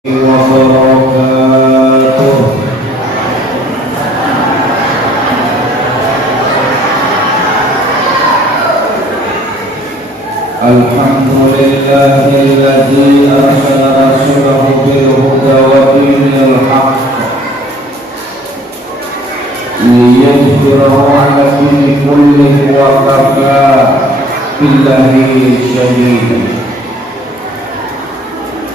wabarakatuh. Alhamdulillahilladzi arsala rasulahu bil huda wa dinil haqq liyudhhirahu 'ala dini kullihi wa kafa billahi shahida.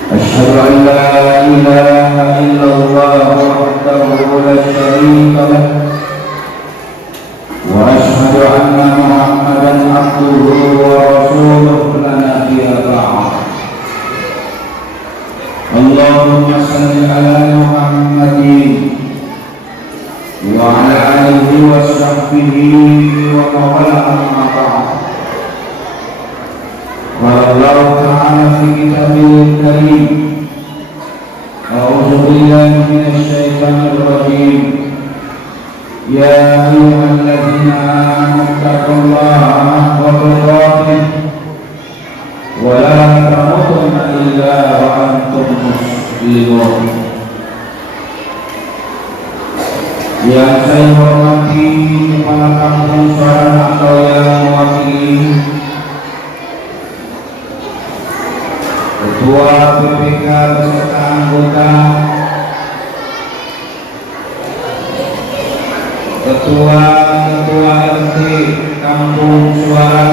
أشهد أن لا إله إلا الله وحده لا شريك له وأشهد أن محمدا عبده ورسوله لا نبي بعده. اللهم صل على محمد وعلى آله وصحبه ومن والاه أما بعد. قال الله تعالى في كتابه الكريم: أعوذ بالله من الشيطان الرجيم. يا أيها الذين آمنوا اتقوا الله حق تقاته ولا تموتن إلا وأنتم مسلمون. Yang saya hormati kepala kampung Suara atau yang mewakili Ketua PPK beserta anggota, Ketua RT Kampung Suara,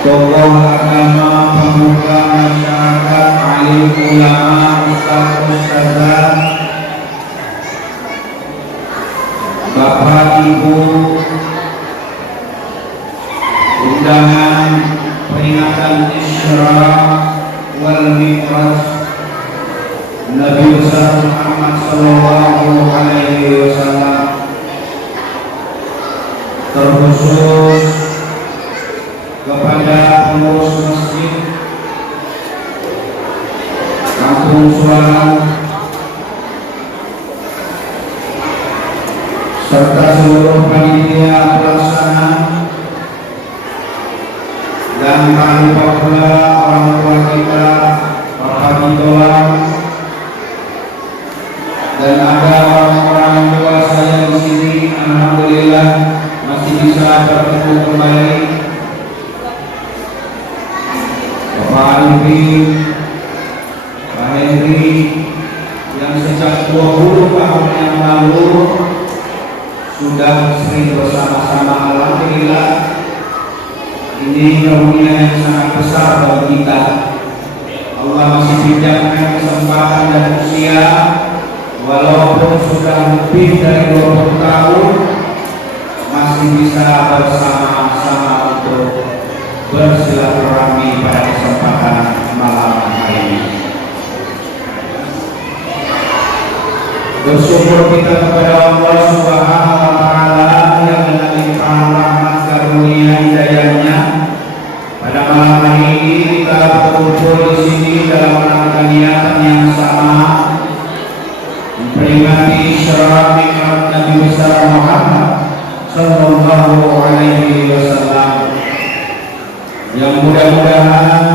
tokoh agama, pemuda masyarakat, alim ulama, ustaz-ustazah, Bapak Ibu, undangan peringatan Isra wal Mi'raj Nabi besar Muhammad sallallahu alaihi wasallam, terkhusus kepada pengurus masjid Kampung Suara serta seluruh panitia pelaksana dan tak lupa pula orang tua kita, Bapak Idola, dan ada orang-orang tua saya di sini. Alhamdulillah masih bisa bertemu kembali. Bapak Alvin, Pak Henry, yang sejak 20 tahun yang lalu sudah sering bersama-sama. Alhamdulillah, ini karunia yang sangat besar bagi kita. Allah masih berikan kesempatan dan usia, walaupun sudah lebih dari 20 tahun, masih bisa bersama-sama untuk bersilaturahmi pada kesempatan malam hari ini. Bersyukur kita kepada Allah Subhanahu wa Ta'ala yang dengan limpahan rahmat karunia hidayahnya, pada malam hari ini kita berkumpul di sini dalam rangka niatan yang sama, memperingati Isra Mi'raj Nabi besar Muhammad sallallahu alaihi wasallam, yang mudah-mudahan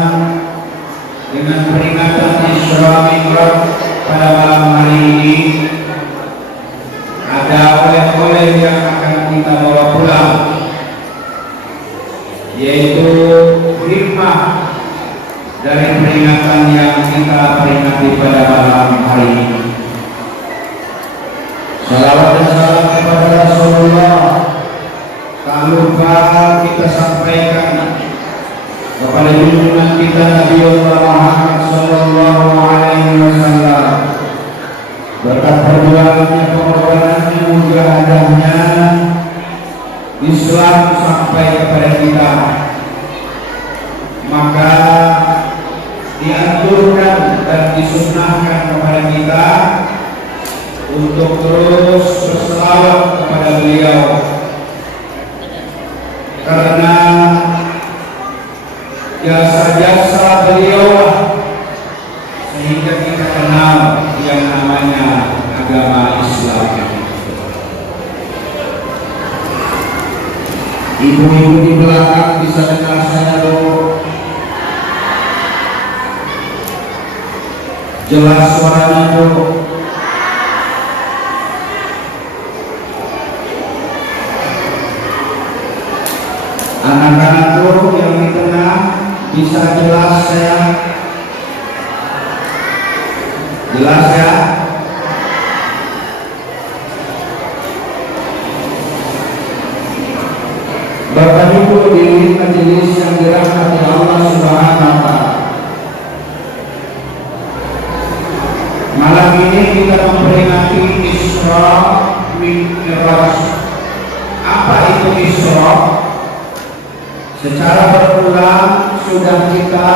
dengan peringatan Isra Mi'raj pada malam hari ini ada oleh-oleh yang akan kita bawa pulang, yaitu hikmah dari peringatan yang kita peringati pada malam hari ini. Salawat dan salam kepada Rasulullah tak lupa kita sampaikan kepada junjungan kita Nabi Muhammad sallallahu alaihi wasallam. Berkat perjuangannya, pengorbanannya, mujahadahnya, Islam sampai kepada kita. Maka dianjurkan dan disunnahkan kepada kita untuk terus berselawat kepada beliau, karena jasa-jasa beliau sehingga kita kenal yang namanya agama Islam. Ibu-ibu di belakang bisa dengar saya dong. Jelas suaranya tuh. Anak-anak tuh yang di tengah bisa jelas ya? Jelas ya? Bapak Ibu di majelis yang dirahmati Allah Subhanahu wa Ta'ala, malam ini kita memperingati Isra Mi'raj. Apa itu Isra? Secara berulang sudah kita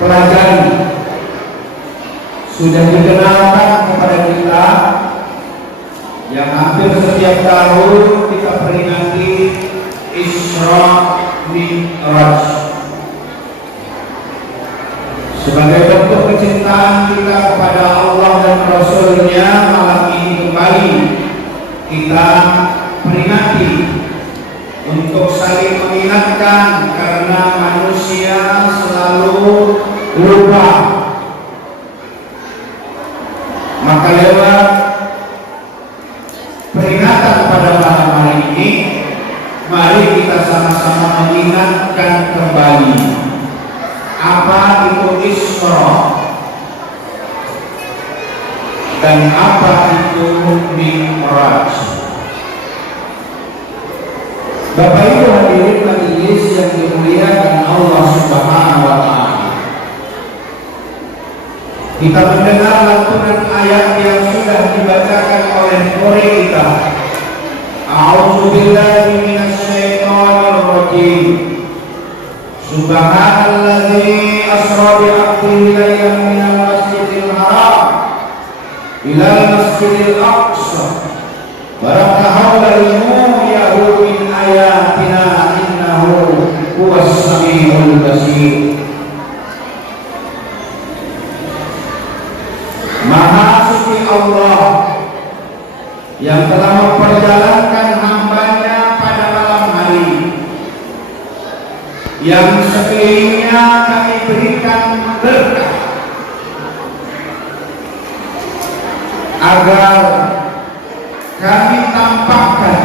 pelajari, sudah dikenalkan kepada kita, yang hampir setiap tahun kita peringati Isra Mi'raj. Sebagai bentuk kecintaan kita kepada Allah dan Rasul-Nya, malam ini kembali kita peringati untuk saling mengingatkan, karena manusia selalu lupa. Maka lewat peringatan pada malam hari ini, mari kita sama-sama mengingatkan kembali apa itu Isra dan apa itu Mi'raj. Bapak Ibu hadirin majelis yang dimuliakan Allah Subhanahu wa Ta'ala, kita mendengar lantunan ayat yang sudah dibacakan oleh Qori kita. A'udzubillahi minasyaitonir rajim. Subhanalladzi asra bi 'abdihi laylan minal masjidil haram ilal masjidil aqsa baraknahu liyuriyahu min ayatina innahu huwas samiul basir. Maha suci Allah yang telah memperjalankan hambanya pada malam hari, yang sekelilingnya kami berikan berkah agar kami tampakkan,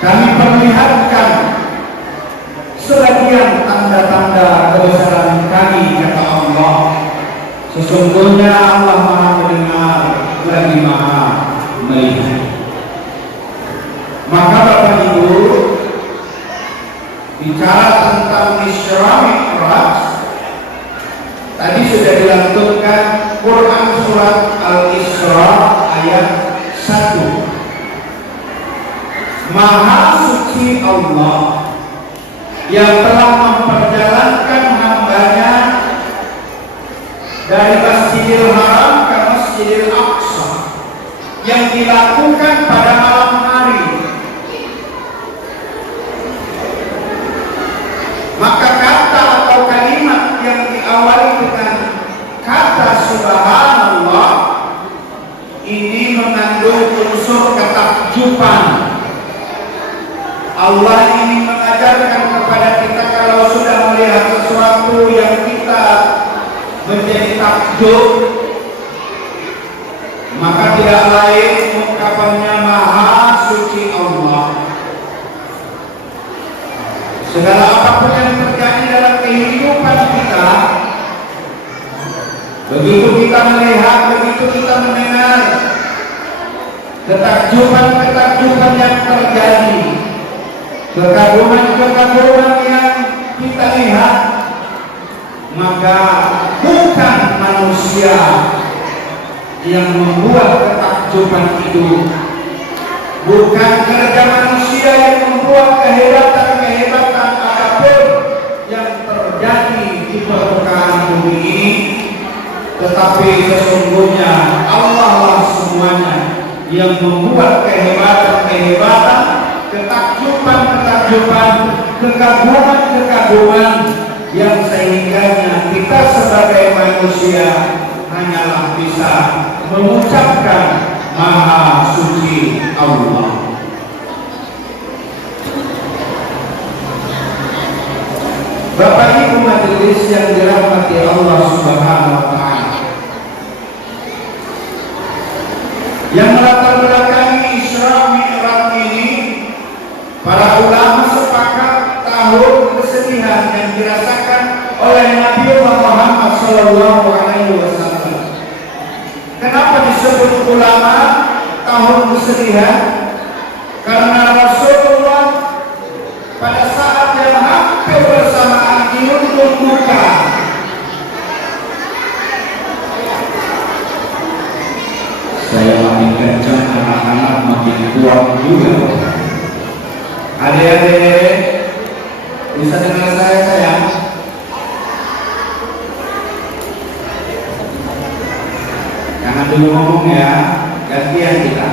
kami perlihatkan sebagian tanda-tanda kebesaran kami, kata Allah. Sesungguhnya Allah Maha mendengar lagi Maha melihat. Maka Bapak Ibu, bicara tentang Isra Mi'raj, tadi sudah dilantunkan Quran surat Al-Isra ayat 1. Maha suci Allah yang telah memperjalankan hambanya dari Masjidil Haram ke Masjidil Aqsa, yang dilakukan pada malam hari. Maka kata atau kalimat yang diawali dengan kata Subhanallah ini mengandung unsur ketakjuban. Allah ini mengajarkan kepada kita, kalau sudah melihat sesuatu yang kita menjadi takjub, maka tidak lain ungkapannya Maha suci Allah. Segala apapun yang terjadi dalam kehidupan kita, begitu kita melihat, begitu kita mendengar ketakjuban-ketakjuban yang terjadi, kekaguman-kekaguman yang kita lihat, maka bukan manusia yang membuat ketakjuban itu, bukan kerja manusia yang membuat kehebatan-kehebatan apapun yang terjadi di permukaan bumi ini, tetapi sesungguhnya Allah lah semuanya yang membuat kehebatan-kehebatan, ketakjuban-ketakjuban, kekaguman-kekaguman, yang sehingganya kita sebagai manusia hanyalah bisa mengucapkan Maha suci Allah. Bapak Ibu majelis yang dirahmati dirahmati Allah Subhanahu wa taala. Yang melatar belakangi Isra Mi'raj ini, para ulama sepakat tahun kesedihan yang dirasakan oleh Nabi Muhammad Sallallahu Alaihi Wasallam. Kenapa disebut ulama tahun kesedihan? Karena Rasulullah pada saat yang hampir bersamaan diuntung muka, saya makin kencang, anak-anak makin kuat juga. Adik-adik bisa dengar saya sayang? Jangan dulu ngomong ya, gantian kita.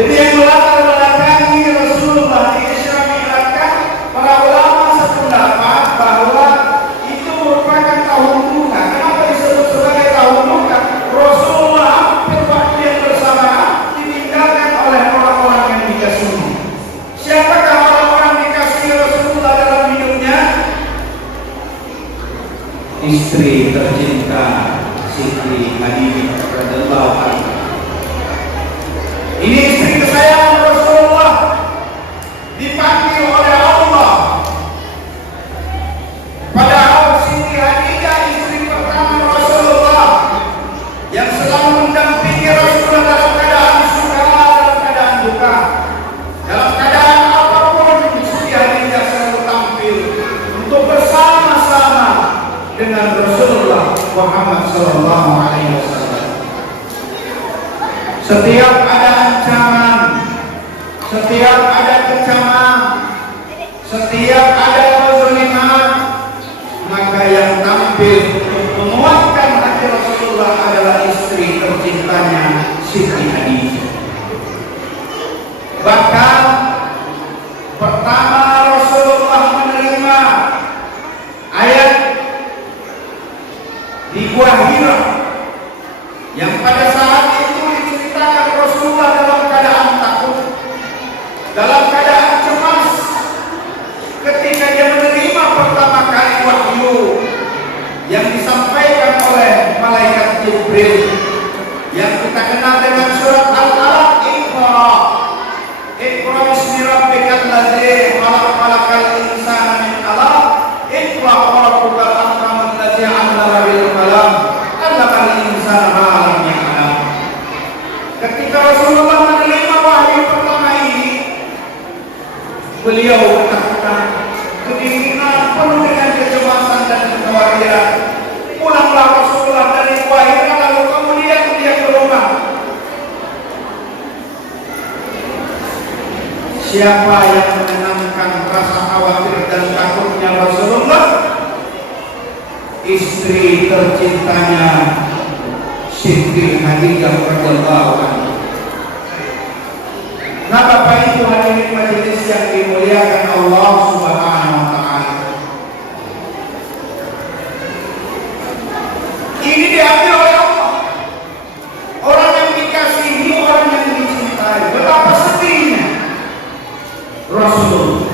Jadi yang melatar belakangi Rasulullah di Isra Mi'raj, para ulama sependapat bahwa itu merupakan tahun duka. Kenapa disebut sebagai tahun duka? Rasulullah hampir waktu yang bersamaan ditinggalkan oleh orang-orang yang dikasihi. Siapakah orang-orang dikasihi Rasulullah dalam hidupnya? Istri tercinta Siti Khadijah radhiyallahu anha. Ini istri kesayangan Rasulullah, dipanggil oleh Allah. Padahal Siti Khadijah istri pertama Rasulullah yang selalu mendampingi Rasulullah dalam keadaan suka, dalam keadaan duka, dalam keadaan apapun. Siti Khadijah selalu tampil untuk bersama-sama dengan Rasulullah Muhammad Sallallahu Alaihi Wasallam. Setiap ada ancaman, setiap ada kecaman, setiap ada kezaliman, maka yang tampil untuk menguatkan hati Rasulullah adalah istri tercintanya Siti Khadijah. Bahkan pertama Rasulullah menerima ayat di Gua Hira yang pada saat itu Rasulullah dalam keadaan takut, dalam keadaan cemas, ketika dia menerima pertama kali wahyu yang disampaikan oleh malaikat Jibril yang kita kenal dengan surat Al-Alaq, Iqra bismi rabbikal ladzi khalaq, khalaqal insana min 'alaq, Iqra wa rabbukal akram alladzi 'allama bil qalam, 'allamal insana ma lam ya'lam. Ketika Rasulullah menerima wahyu pertama ini, beliau ketakutan, kedinginan, penuh dengan kecemasan dan kekhawatiran. Pulanglah Rasulullah dari Gua Hira, lalu kemudian dia ke rumah. Siapa yang menenangkan rasa khawatir dan takutnya Rasulullah? Istri tercintanya Siti Khadijah radhiyallahu anha. Nah, Bapak Ibu hadirin majelis yang dimuliakan Allah Subhanahu wa taala. Ini diambil oleh Allah. Orang yang dikasihi, orang yang dicintai. Betapa sedihnya Rasul.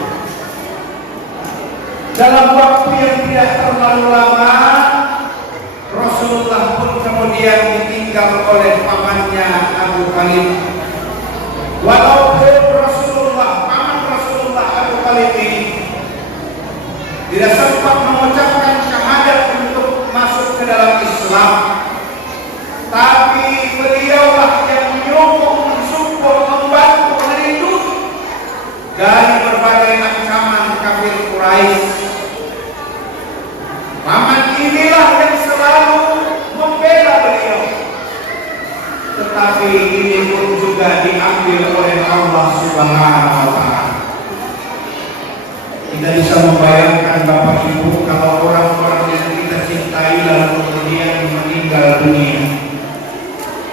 Dalam waktu yang tidak terlalu lama, Rasulullah pun kemudian ditinggal oleh pamannya Abu Talib. Walaupun paman Rasulullah Abu Talib ini tidak sempat mengucapkan syahadat untuk masuk ke dalam Islam, tapi beliaulah yang menyokong, mensupport, membantu, melindungi dari berbagai ancaman kafir Quraisy. Paman inilah yang selalu membela beliau. Tetapi ini pun juga diambil oleh Allah Subhanahu wa taala. Kita bisa membayangkan Bapak Ibu, kalau orang-orang yang kita cintai lalu kemudian meninggal dunia.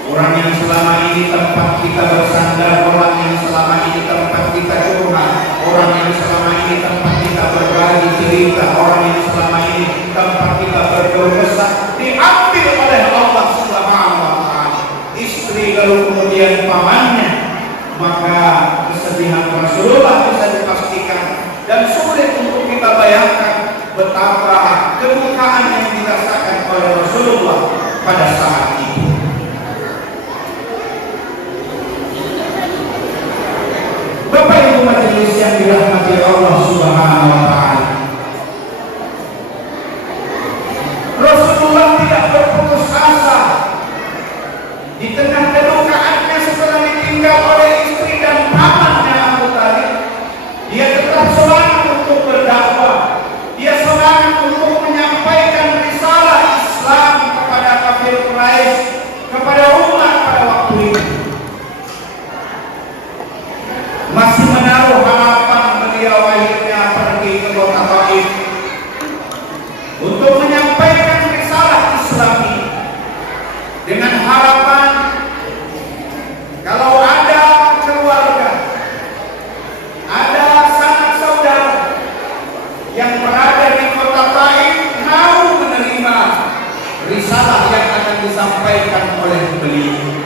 orang yang selama ini tempat kita bersandar, orang yang selama ini tempat kita curhat, orang yang selama ini tempat kita berbagi cerita, orang yang selama ini tempat kita berkeluh kesah, diambil oleh Allah Subhanahu wa Ta'ala. Istri lalu kemudian pamannya, maka kesedihan Rasulullah bisa dipastikan, dan sulit untuk kita bayangkan betapa kedukaan yang dirasakan oleh Rasulullah pada saat itu. Bapak Ibu majelis yang dirahmati Allah Subhanahu wa Ta'ala, Rasulullah tidak berputus asa di tengah kedukaannya setelah ditinggal oleh istri dan pamannya Abu Thalib. Dia tetap semangat untuk berdakwah. Dia semangat untuk menyampaikan risalah Islam kepada kafir Quraisy, kepada umat pada waktu itu. Masih menaruh harapan beliau akhirnya pergi ke kota Taif untuk menyampaikan risalah Islam ini, dengan harapan kalau ada keluarga, ada sanak saudara yang berada di kota Taif mau menerima risalah yang akan disampaikan oleh beliau.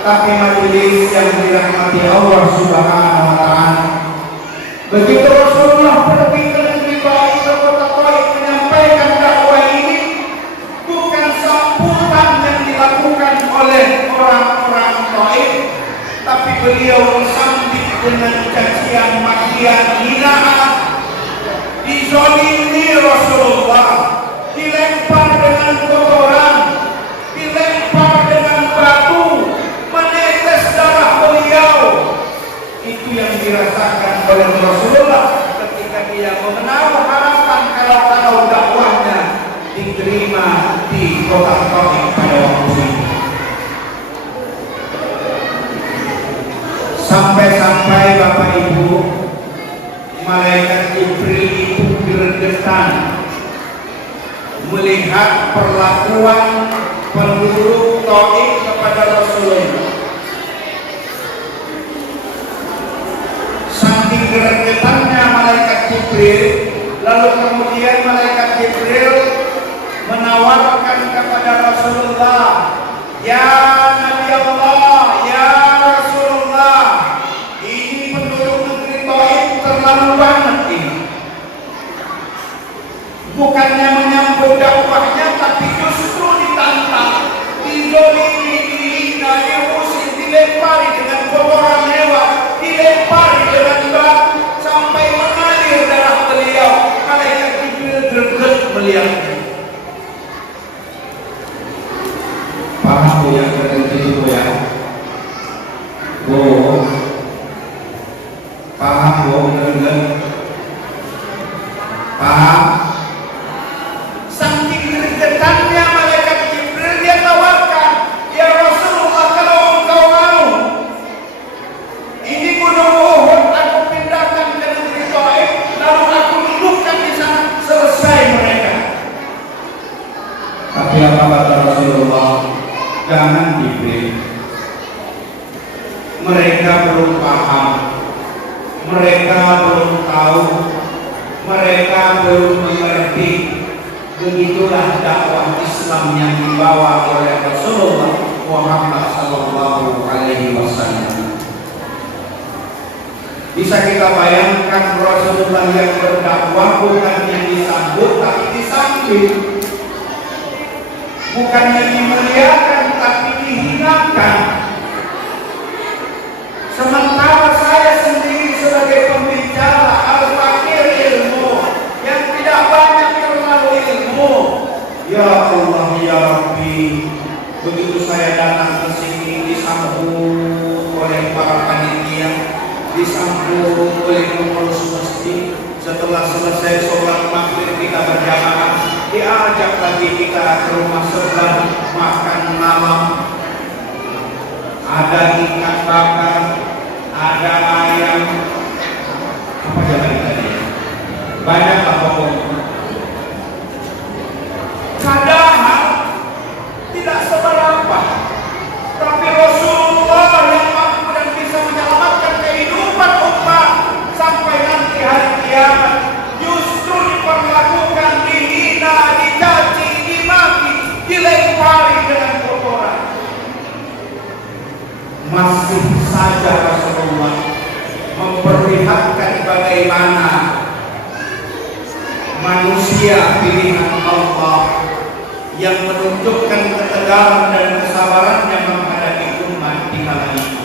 Tapi majelis yang dirahmati Allah Subhanahu wa Ta'ala, begitu Rasulullah pergi ke negeri Taif, ke kota Taif menyampaikan dakwah ini, bukan sambutan yang dilakukan oleh orang-orang Taif, tapi beliau disambut dengan cacian, makian, hinaan, dizalimi Rasulullah, dilempar dengan kotoran, dilempar dengan batu, menetes darah beliau. Itu yang dirasakan oleh Rasulullah ketika dia menaruh harapan kalau dakwahnya diterima di kota Taif pada waktu itu. Sampai-sampai Bapak Ibu, malaikat Jibril itu gregetan melihat perlakuan penduduk Taif kepada Rasulullah. Saking gregetannya malaikat Jibril, lalu kemudian malaikat Jibril menawarkan kepada Rasulullah, "Ya Nabi Allah, ya Rasulullah, ini penduduk negeri Taif terlalu banget ini. Bukannya menyambut dakwahnya, tapi justru ditantang, dizolimi, dihina, diusir, dilempari dengan kotoran hewan, dilempari dengan batu sampai mengalir darah beliau." Malaikat Jibril greget melihatnya. Paham Bu yang greget itu ya? Bu, paham Bu greget? Paham? Saking gregetannya malaikat Jibril, dia tawarkan, "Ya Rasulullah, kalau engkau mau, ini gunung Uhud aku pindahkan ke negeri Taif, lalu aku dudukkan di sana, selesai mereka." Tapi apa kata Rasulullah? Jangan Jibril. Mereka belum paham, mereka belum tahu, mereka belum mengerti. Begitulah dakwah Islam yang dibawa oleh Rasulullah Muhammad sallallahu alaihi wasallam. Bisa kita bayangkan Rasulullah yang berdakwah bukan yang disambut tapi disambit, bukan yang dimuliakan tapi dihinakan. Sementara saya sendiri sebagai pembicara al-fakir ilmu yang tidak banyak terlalu ilmu, ya Allah ya Rabbi, begitu saya datang ke sini disambut oleh para panitia, disambut oleh pengurus masjid. Setelah selesai sholat maghrib kita berjamaah, diajak lagi kita ke rumah sebelah makan malam. Ada ikan bakar, ada ayam, apa jalan tadi? Banyak lah pokoknya. Padahal tidak seberapa. masih saja Rasulullah memperlihatkan bagaimana manusia pilihan Allah yang menunjukkan ketegaran dan kesabarannya menghadapi umat di kala itu.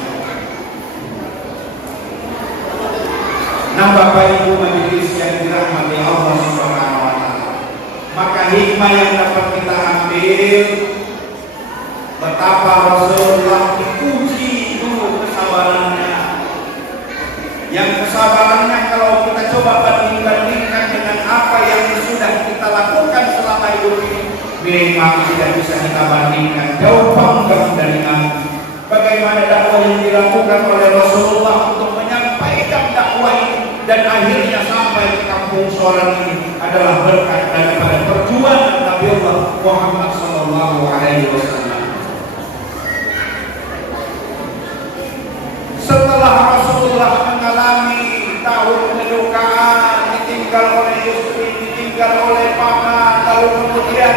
Nah, Bapak Ibu majelis yang dirahmati Allah Subhanahu wa taala, maka hikmah yang dapat kita ambil betapa Rasulullah diuji dulu kesabarannya. Yang kesabarannya kalau kita coba banding-bandingkan dengan apa yang sudah kita lakukan selama hidup ini, memang tidak bisa kita bandingkan, jauh panggang dari Nabi. Bagaimana dakwah yang dilakukan oleh Rasulullah untuk menyampaikan dakwah ini dan akhirnya sampai ke kampung Soran ini adalah berkat daripada perjuangan Nabi Allah Muhammad sallallahu alaihi wasallam. Setelah Rasulullah mengalami tahun kedukaan, ditinggal oleh istri, ditinggal oleh paman, lalu kemudian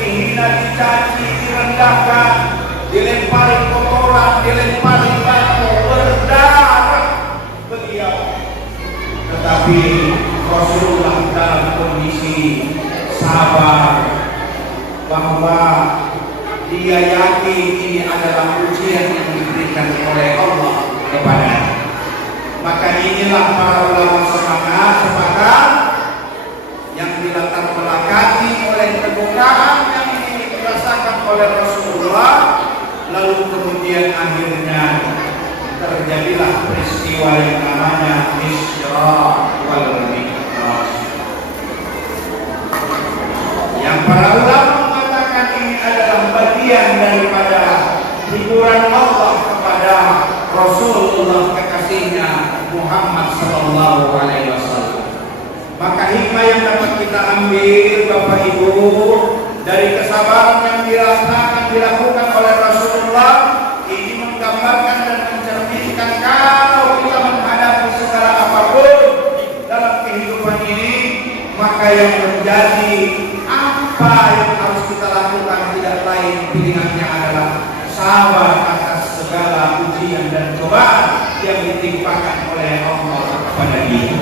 dihina, dicaci, direndahkan, dilempari kotoran, dilempari batu, berdarah beliau. Tetapi Rasulullah dalam kondisi sabar, bahwa dia yakin ini adalah ujian yang diberikan oleh Allah kepadanya. Maka inilah para ulama sepakat yang dilatar belakangi oleh kedukaan yang dirasakan oleh Rasulullah, lalu kemudian akhirnya terjadilah peristiwa yang namanya Isra wal Mi'raj. Yang para ulama mengatakan ini adalah bagian daripada hiburan Allah kepada Rasulullah kekasihnya Muhammad sallallahu alaihi wasallam. Maka hikmah yang dapat kita ambil Bapak Ibu dari kesabaran yang dilakukan oleh Rasulullah ini menggambarkan dan mencerminkan kalau kita menghadapi segala apapun dalam kehidupan ini, maka yang menjadi apa yang harus kita lakukan tidak lain pilihannya adalah sabar atas segala ujian dan cobaan yang ditimpakan oleh Allah kepada dia.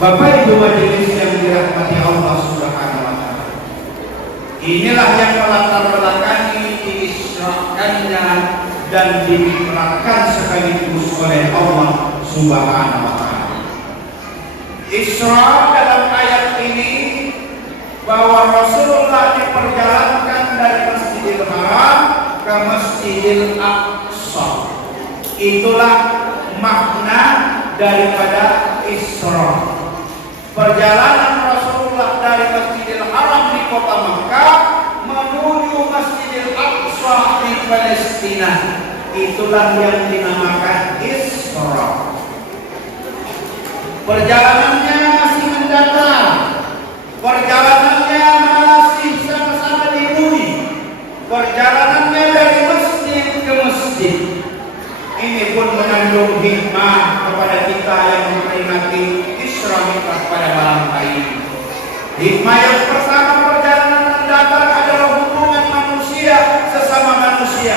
Bapak Ibu majelis yang dirahmati Allah Subhanahu wa taala, inilah yang melatar belakangi diisrakannya dan dimi'rajkan sekaligus oleh Allah Subhanahu wa taala. Isra dalam ayat ini bahwa Rasulullah diperjalankan dari Masjidil Haram ke Masjidil Aqsa. Itulah makna daripada Isra. Perjalanan Rasulullah dari Masjidil Haram di kota Makkah menuju Masjidil Aqsa di Palestina. Itulah yang dinamakan Isra. Perjalanannya masih mendatar, perjalanannya masih sama-sama di bumi, perjalanannya dari masjid ke masjid. Ini pun mengandung hikmah kepada kita yang memperingati Isra Mi'raj pada malam hari ini. Hikmah yang pertama, perjalanan mendatar adalah hubungan manusia sesama manusia.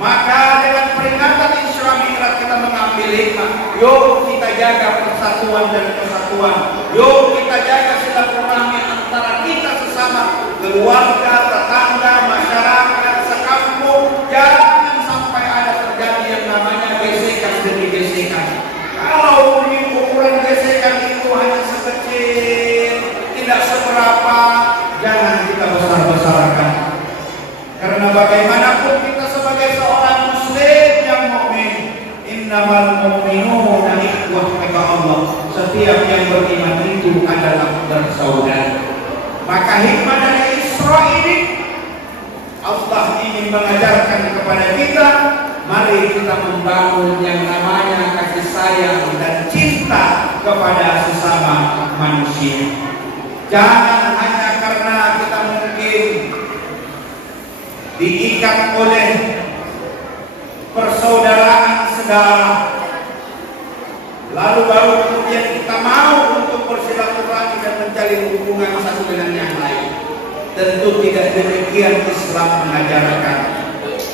Maka dengan peringatan Isra Mi'raj kita mengambil hikmah. Yuk kita jaga persatuan dan kesatuan. Yuk kita jaga silaturahmi antara kita sesama keluarga, tetangga, masyarakat, sekampung. Jangan sampai ada terjadi yang namanya gesekan demi gesekan. Kalau ukuran gesekan itu hanya sekecil, tidak seberapa, jangan kita besar-besarkan. Karena bagaimanapun kita sebagai seorang muslim yang mukmin, innamal mu'minuna ikhwah, kata Allah, setiap yang beriman itu adalah bersaudara. Maka hikmah dari Isra ini, Allah ingin mengajarkan kepada kita, mari kita membangun yang namanya kasih sayang dan cinta kepada sesama manusia. Jangan hanya karena kita mungkin diikat oleh persaudaraan saudara, lalu baru kemudian kita mau untuk bersilaturahmi dan menjalin hubungan satu dengan yang lain. Tentu tidak demikian Islam mengajarkan.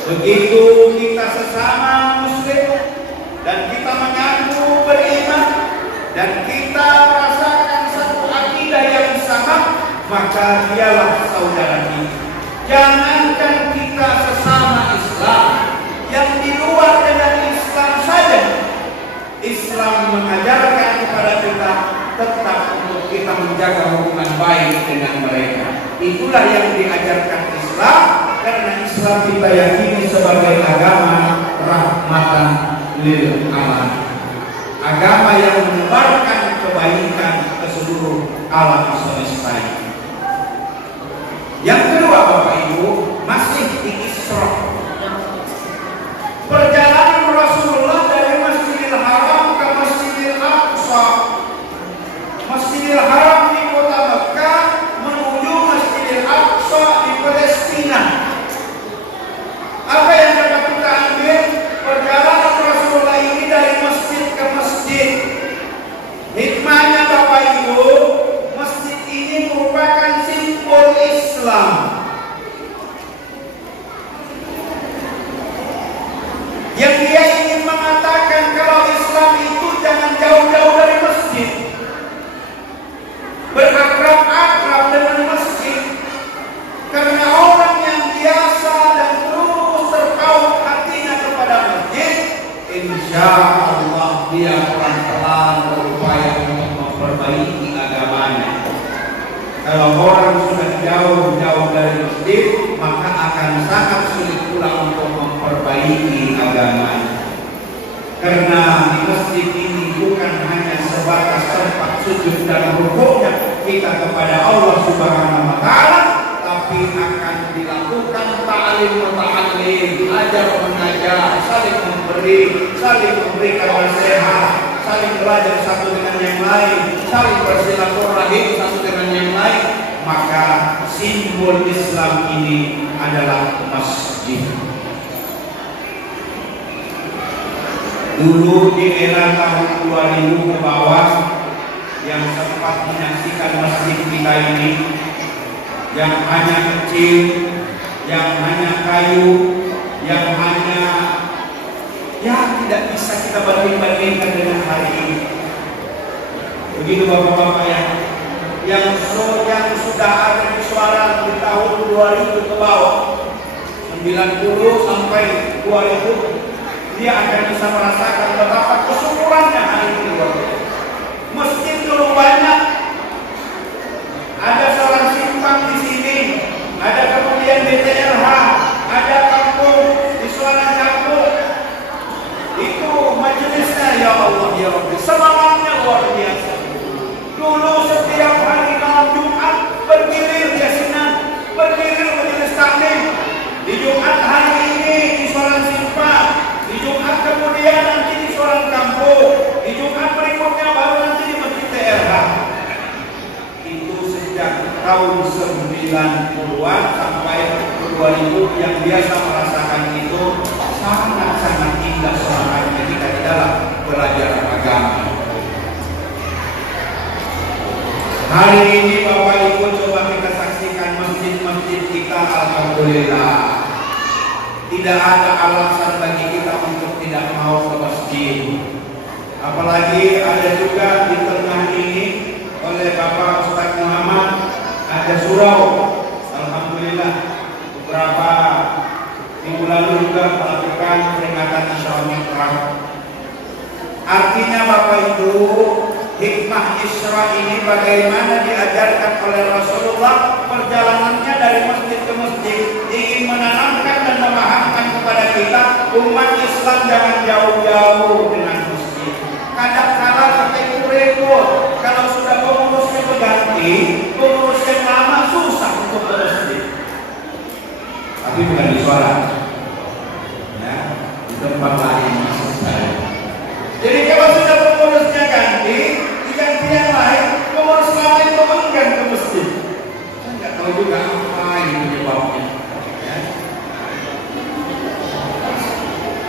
Begitu kita sesama muslim dan kita mengaku beriman dan kita merasakan satu akidah yang sama, maka dialah saudara kita. Jangankan kita sesama Islam, yang di luar dengan Islam saja, Islam mengajarkan kepada kita tetap untuk kita menjaga hubungan baik dengan mereka. Itulah yang diajarkan Islam, karena Islam kita yakini sebagai agama rahmatan lil alamin, agama yang menebarkan kebaikan ke seluruh alam semesta. Yang kedua, Bapak Ibu, masih di Isra. Perjalanan Rasulullah dari Masjidil Haram ke Masjidil Aqsa. Masjidil Haram di kota Mekah menuju Masjidil Aqsa di Palestina. Apa yang dapat kita ambil? Perjalanan Rasulullah ini dari masjid ke masjid. Hikmahnya Bapak Ibu, masjid ini merupakan simbol Islam. Yang dia ingin mengatakan kalau Islam itu jangan jauh-jauh dari masjid, berakrab-akrab dengan masjid. Karena orang yang biasa dan terus terpaut hatinya kepada masjid, insya Allah dia pelan-pelan berupaya untuk memperbaiki agamanya. Kalau orang sudah jauh-jauh dari masjid, maka akan sangat sulit pula untuk memperbaiki agamanya. Karena di masjid ini bukan hanya sebatas tempat sujud dan rukuknya kita kepada Allah Subhanahu wa Ta'ala, tapi akan dilakukan ta'lim muta'allim, ajar mengajar, saling memberi, saling memberikan nasihat, saling belajar satu dengan yang lain, saling bersilaturahim satu dengan yang lain. Maka simbol Islam ini adalah masjid. Dulu di era tahun 2000 ke bawah, yang sempat menyaksikan masjid kita ini, yang hanya kecil, yang hanya kayu, yang hanya tidak bisa kita banding-bandingkan dengan hari ini. Begitu Bapak-Bapak yang sudah ada di suara di tahun 2000 ke bawah, 90 sampai 2000, dia akan bisa merasakan betapa kesyukurannya hari ini. Masjid dulu banyak, ada seorang simpang di sini, ada kemudian BTRH, ada kampung di suara kampung. Itu majelisnya, ya Allah ya Rabbi, semangatnya luar biasa. Dulu setiap hari malam Jumat bergilir yasinan, bergilir majelis taklim. Di Jumat hari ini di suara simpang, di Jumat kemudian nanti di suara kampung, di Jumat berikutnya baru nanti di Masjid TRH. Itu sejak tahun 90-an sampai 2000 yang biasa merasakan itu sangat-sangat indah suasananya kita di dalam belajar agama. Hari ini Bapak Ibu coba kita saksikan masjid-masjid kita, alhamdulillah. Tidak ada alasan bagi kita untuk tidak mau ke masjid. Apalagi ada juga di tengah ini oleh Bapak Ustaz Muhammad ada surau. Alhamdulillah beberapa minggu lalu juga melakukan peringatan Nasional Mitra. Artinya Bapak Ibu, hikmah Isra ini bagaimana diajarkan oleh Rasulullah, perjalanannya dari masjid ke masjid ingin menanamkan dan memahamkan kepada kita umat Islam jangan jauh-jauh dengan masjid. Kadang-kadang kita itu repot, kalau sudah pengurusnya berganti, pengurus yang lama susah untuk ke masjid. Tapi bukan di suara, ya, di tempat lain maksud saya. Jadi kalau sudah pengurusnya ganti, diganti yang lain, pengurus lain mengenggan ke masjid. Saya nggak tahu juga apa ini penyebabnya. Ya.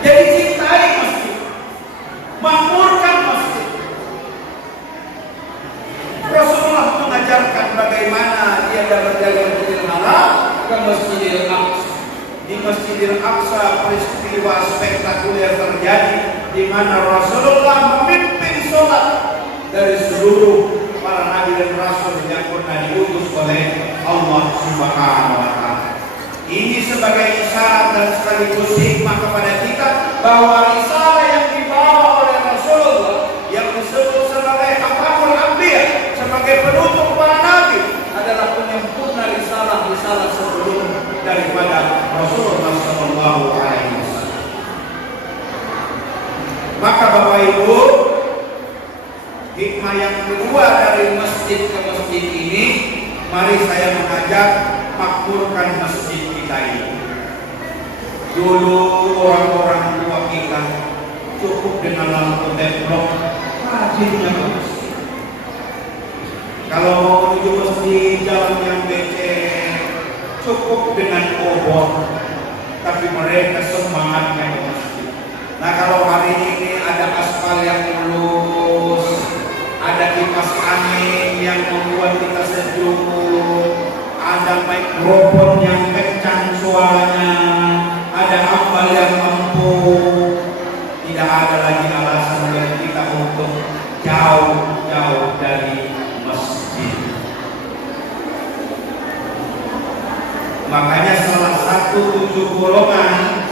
Jadi cintai masjid, makmurkan masjid. Rasulullah mengajarkan bagaimana dia berjaga Masjidil Haram ke Masjidil Aqsa. Di Masjidil Aqsa peristiwa spektakuler terjadi di mana Rasulullah memimpin sholat dari seluruh para nabi dan rasul yang pernah diutus oleh Allah Subhanahu wa Ta'ala. Ini sebagai isyarat dan sekaligus hikmah kepada kita bahwa risalah yang dibawa oleh Rasulullah yang disebut sebagai Khatamul Anbiya, sebagai penutup para nabi, adalah penyempurna risalah-risalah sebelum daripada Rasulullah Sallallahu Alaihi Wasallam. Maka Bapak Ibu, hikmah yang kedua dari masjid ke masjid ini, mari saya mengajak makmurkan masjid kita ini. Dulu orang-orang tua kita cukup dengan lampu tembok, rajinnya ke masjid. Kalau mau menuju masjid jalan yang becek, cukup dengan obor, tapi mereka semangatnya ke masjid. Nah, kalau hari ini ada aspal yang mulus, ada kipas angin yang membuat kita sejuk, ada mikrofon yang kencang suaranya, ada ambal yang empuk, tidak ada lagi alasan bagi kita untuk jauh-jauh dari masjid. Makanya salah satu 7 golongan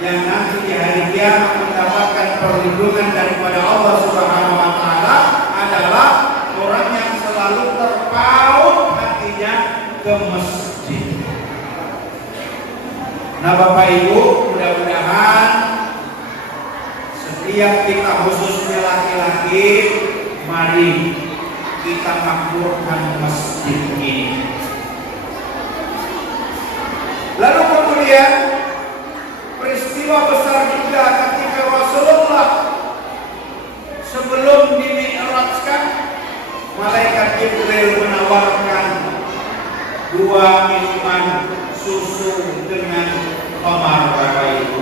yang nanti di hari kiamat mendapatkan perlindungan daripada Allah Subhanahu wa Ta'ala adalah orang yang selalu terpaut hatinya ke masjid. Nah Bapak Ibu, mudah-mudahan setiap kita, khususnya laki-laki, mari kita makmurkan masjid ini. Lalu kemudian peristiwa besar juga ketika Rasulullah sebelum dimi'rajkan, malaikat Jibril menawarkan 2 minuman susu dengan khamar, Bapak Ibu.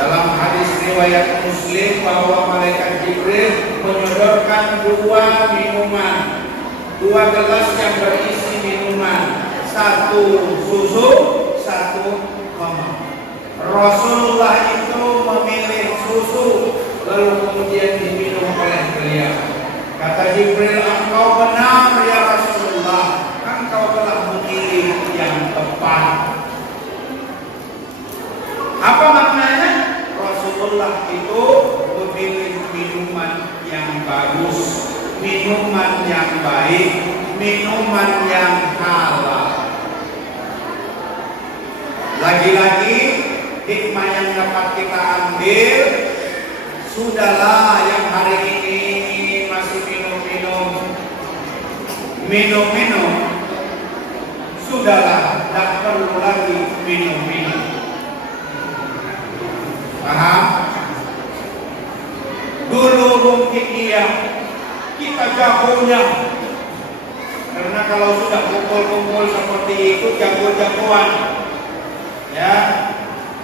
Dalam hadis riwayat Muslim bahwa malaikat Jibril menyodorkan 2 minuman, 2 gelas yang berisi minuman, 1 susu, 1 khamar. Rasulullah itu memilih susu, lalu kemudian diminum oleh beliau. Kata Jibril, engkau benar ya Rasulullah, engkau telah memilih yang tepat. Apa maknanya? Rasulullah itu memilih minuman yang bagus, minuman yang baik, minuman yang halal. Lagi-lagi hikmah yang dapat kita ambil, sudahlah yang hari ini masih minum-minum, sudahlah, tidak perlu lagi minum-minum. Paham? Dulu mungkin iya, kita jagonya, karena kalau sudah kumpul-kumpul seperti itu jago-jagoan, ya,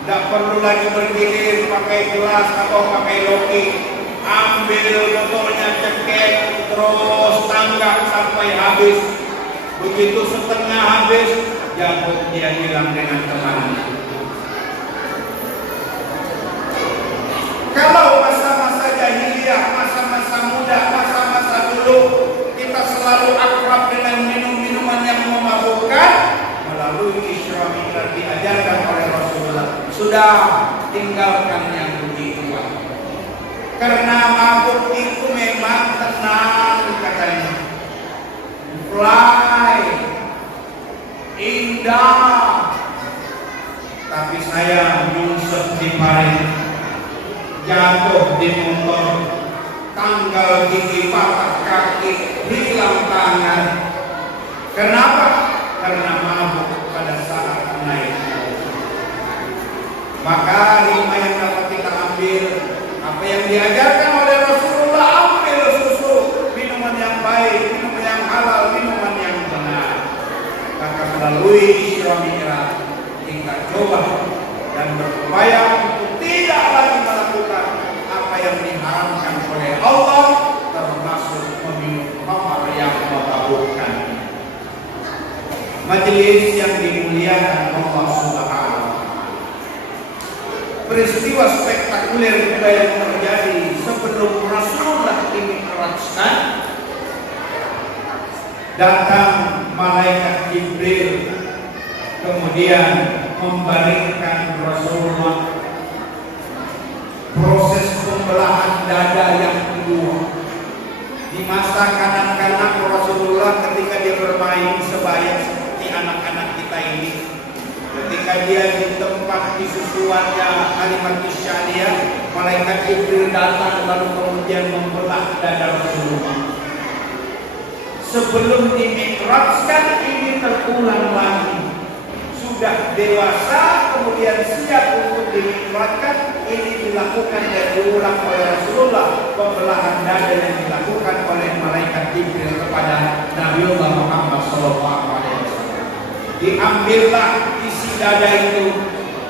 tidak perlu lagi bergilir pakai gelas atau pakai loki. Ambil botolnya, cekek, terus tanggap sampai habis. Begitu setengah habis, jago dia hilang dengan temannya. Kalau masa-masa jahiliyah, masa-masa muda, masa-masa dulu, kita selalu akrab dengan minum-minuman yang memabukkan, melalui Isra Mi'raj diajarkan oleh Rasulullah. Sudah, tinggalkan yang begituan. Karena mabuk itu memang tenang katanya, fly, indah. Tapi saya nyungsep di parit, jatuh di motor, tanggal gigi, patah kaki, hilang tangan. Kenapa? Karena mabuk pada saat naik. Maka hikmah yang dapat kita ambil, apa yang diajarkan oleh Rasulullah, ambil susu, minuman yang baik, minuman yang halal, minuman yang benar. Maka melalui Isra Mi'raj kita coba dan berupaya untuk tidak lagi melakukan apa yang diharamkan oleh Allah, termasuk meminum khamar yang memabukkan. majelis yang dimuliakan Allah Subhanahu wa Ta'ala. Peristiwa spektakuler juga yang terjadi sebelum Rasulullah dimi'rajkan, datang malaikat Jibril kemudian membaringkan Rasulullah. Proses pembelahan dada yang kedua di masa kanak-kanak Rasulullah ketika dia bermain sebaya seperti anak-anak kita ini. Ketika dia di tempat disusuannya kalimat isyaria, malaikat Jibril datang lalu kemudian membelah dada Rasulullah. Sebelum dimi'rajkan ini terulang lagi. Sudah dewasa kemudian siap untuk dimi'rajkan, ini dilakukan dan diulang oleh Rasulullah. Pembelahan dada yang dilakukan oleh malaikat Jibril kepada Nabiullah Muhammad SAW. Diambillah isi dada itu,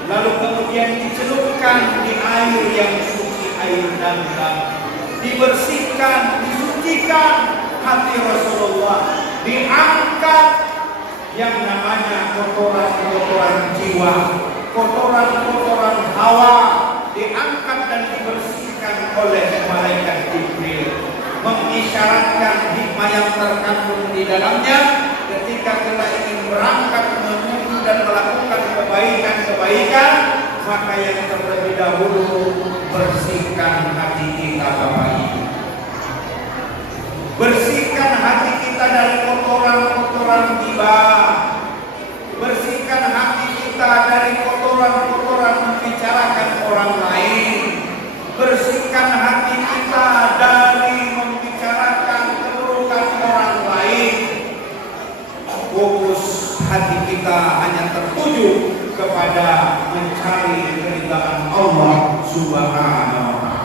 lalu kemudian dicelupkan di air yang suci, air Zam-Zam. Dibersihkan, disucikan hati Rasulullah, diangkat yang namanya kotoran-kotoran jiwa, kotoran-kotoran hawa, diangkat dan dibersihkan oleh malaikat Jibril, mengisyaratkan hikmah yang terkandung di dalamnya ketika kita ingin berangkat menuju dan melakukan kebaikan-kebaikan, maka yang terlebih dahulu bersihkan hati kita, Bapak Ibu. Bersihkan hati kita dari kotoran-kotoran tiba. Bersihkan hati kita dari kotoran-kotoran membicarakan orang lain. Bersihkan hati kita dari membicarakan keburukan orang lain. Fokus hati kita hanya tertuju kepada mencari keridhaan Allah Subhanahu wa Ta'ala.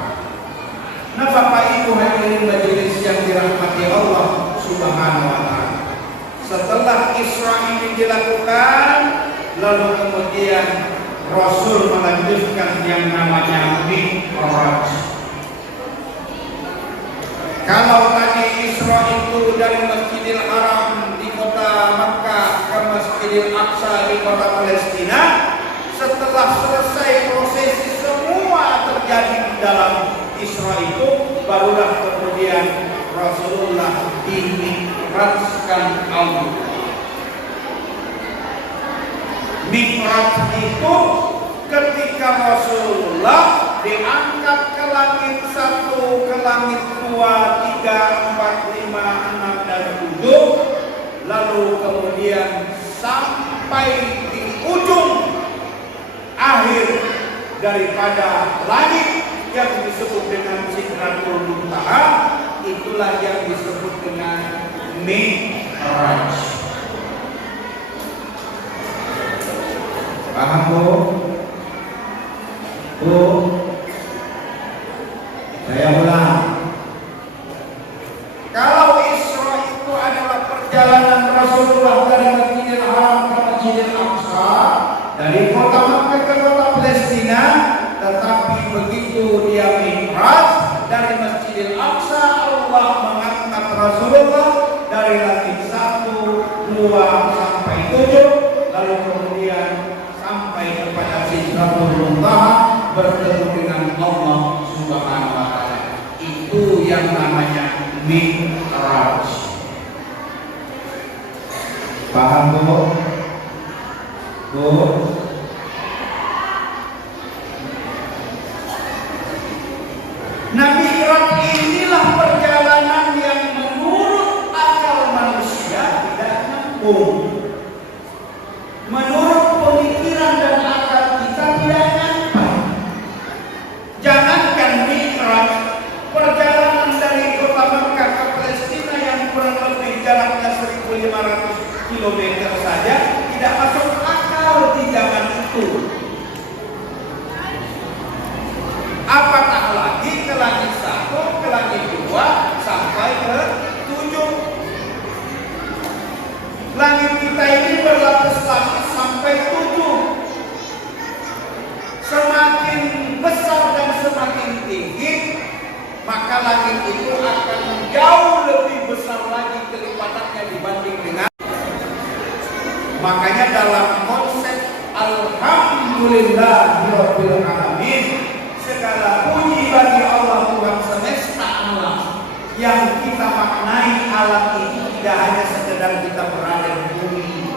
Nah, Bapak Ibu hadirin majelis yang dirahmati Allah Subhanahu wa Ta'ala. Setelah Isra ini dilakukan, lalu kemudian Rasul melanjutkan yang namanya Mi'raj. Kalau tadi Isra itu dari Masjidil Haram di kota Makkah ke Masjidil Aqsa di kota Palestina, setelah selesai prosesi semua terjadi di dalam Isra itu, barulah kemudian Rasulullah dimi'rajkan Allah. Mi'raj itu ketika Rasulullah diangkat ke langit 1, ke langit 2, 3, 4, 5, 6, dan 7, lalu kemudian sampai di ujung akhir daripada langit yang disebut dengan Sidratul Muntaha, itulah yang disebut dengan Mi'raj. Paham, Bu? Bu, saya ulang. Kalau Isra itu adalah perjalanan Rasulullah dari Masjidil Haram ke Masjidil Aqsa, dari kota Makkah ke kota Palestina, tetapi begitu dia Mi'raj dari Masjidil Aqsa, Allah mengangkat Rasulullah dari langit 1, 2, sampai 7, lalu kemudian sampai kepada Sidratul Muntaha, bertemu dengan Allah Subhanahu wa Ta'ala. Itu yang namanya Mi'raj. Paham, Bu? Bu? Nah, Mi'raj inilah perjalanan yang menurut akal manusia tidak nyambung. Menurut pemikiran dan akal kita tidak nyambung. Jangankan Mi'raj, perjalanan dari kota Makkah ke Palestina yang kurang lebih jaraknya 1.500 km saja tidak masuk akal di zaman itu. Apatah lagi ke langit 1, ke langit 2, sampai ke 7. Langit kita ini berlapis-lapis sampai 7. Semakin besar dan semakin tinggi, maka langit itu akan jauh lebih besar lagi kelipatannya dibanding dengan Makanya dalam konsep Alhamdulillahirabbil alamin, segala puji bagi Allah Tuhan semesta alam, yang kita maknai alam ini tidak hanya sekedar kita berada di bumi.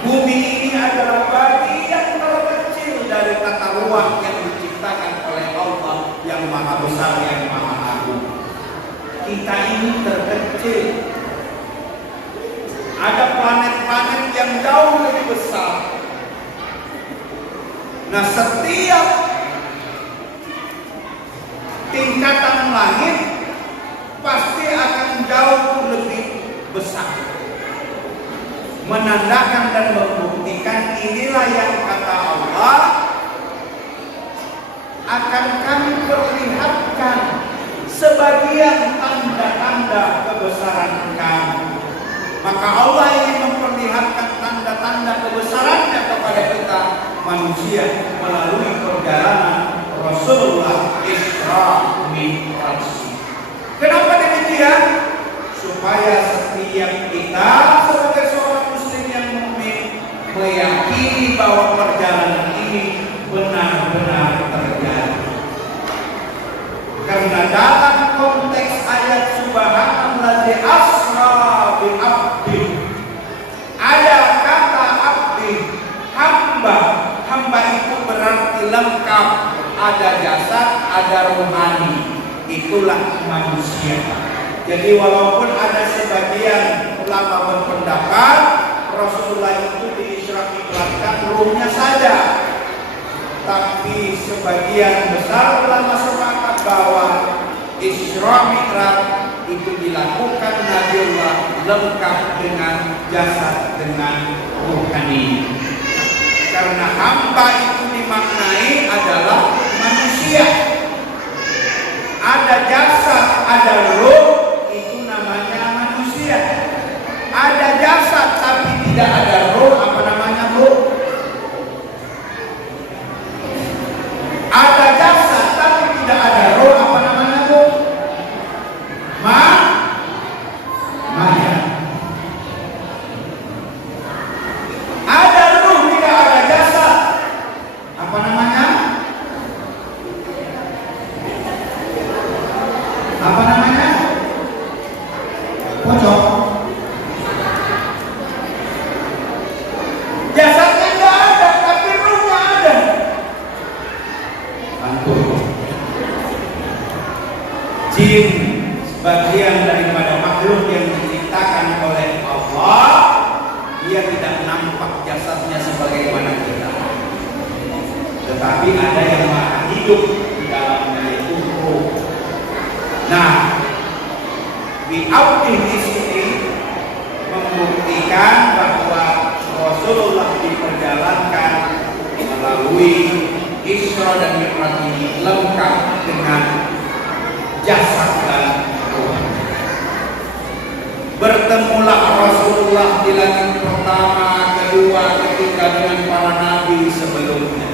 Bumi ini adalah bagian terkecil dari tata ruang yang diciptakan oleh Allah yang maha besar, yang maha agung. Kita ini terkecil. Ada planet-planet yang jauh lebih besar. Nah, setiap tingkatan langit pasti akan jauh lebih besar, menandakan dan membuktikan inilah yang kata Allah akan kami perlihatkan sebagian tanda-tanda kebesaran kami. Maka Allah ingin memperlihatkan tanda-tanda kebesarannya kepada kita manusia melalui perjalanan Rasulullah Isra Mi'raj. Kenapa demikian? Supaya setiap kita sebagai seorang muslim yang mukmin meyakini bahwa perjalanan ini benar-benar terjadi. Karena dalam konteks ayat Subhanallazi asra bi abdi, ada kata abdi, hamba. Hamba itu berarti lengkap, ada jasad, ada rohani. Itulah manusia. Jadi walaupun ada sebagian ulama berpendapat Rasulullah itu diisra-mi'rajkan ruhnya saja, tapi sebagian besar ulama sepakat bahwa Isra Mi'raj itu dilakukan Nabiullah lengkap dengan jasad, dengan rohani. Karena hamba itu dimaknai adalah manusia. Ada jasad, ada roh, itu namanya manusia. Ada jasad tapi tidak ada roh, apa namanya roh? Ada jasad tapi tidak ada roh, apa namanya roh? Maya. Ada roh tidak ada jasad, apa namanya? Apa namanya? Pocong. Jasadnya nggak ada, tapi ruhnya ada. Antum. Jin sebagian daripada makhluk yang diciptakan oleh Allah, dia tidak nampak jasadnya sebagaimana kita. Tetapi ada yang maha hidup di dalamnya, itu ruh. Nah, di abdi di sini membuktikan bahwa Rasulullah diperjalankan melalui Isra dan Mi'raj ini lengkap dengan jasad dan roh. Bertemulah Rasulullah di langit pertama, kedua, ketiga dengan para nabi sebelumnya.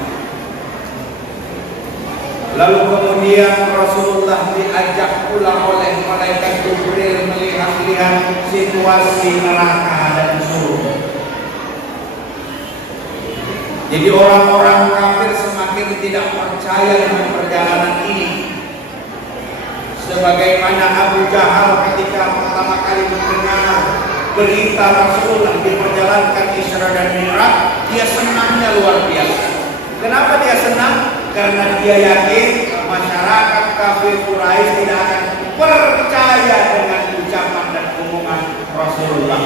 Lalu kemudian Rasulullah diajak pula oleh malaikat Jibril melihat-lihat situasi neraka dan surga. Jadi orang-orang kafir semakin tidak percaya dengan perjalanan ini. Sebagaimana Abu Jahal ketika pertama kali mendengar berita Rasulullah diperjalankan Isra dan Mi'raj, dia senangnya luar biasa. Kenapa dia senang? Karena dia yakin masyarakat kafir Quraisy tidak akan percaya dengan ucapan dan omongan Rasulullah.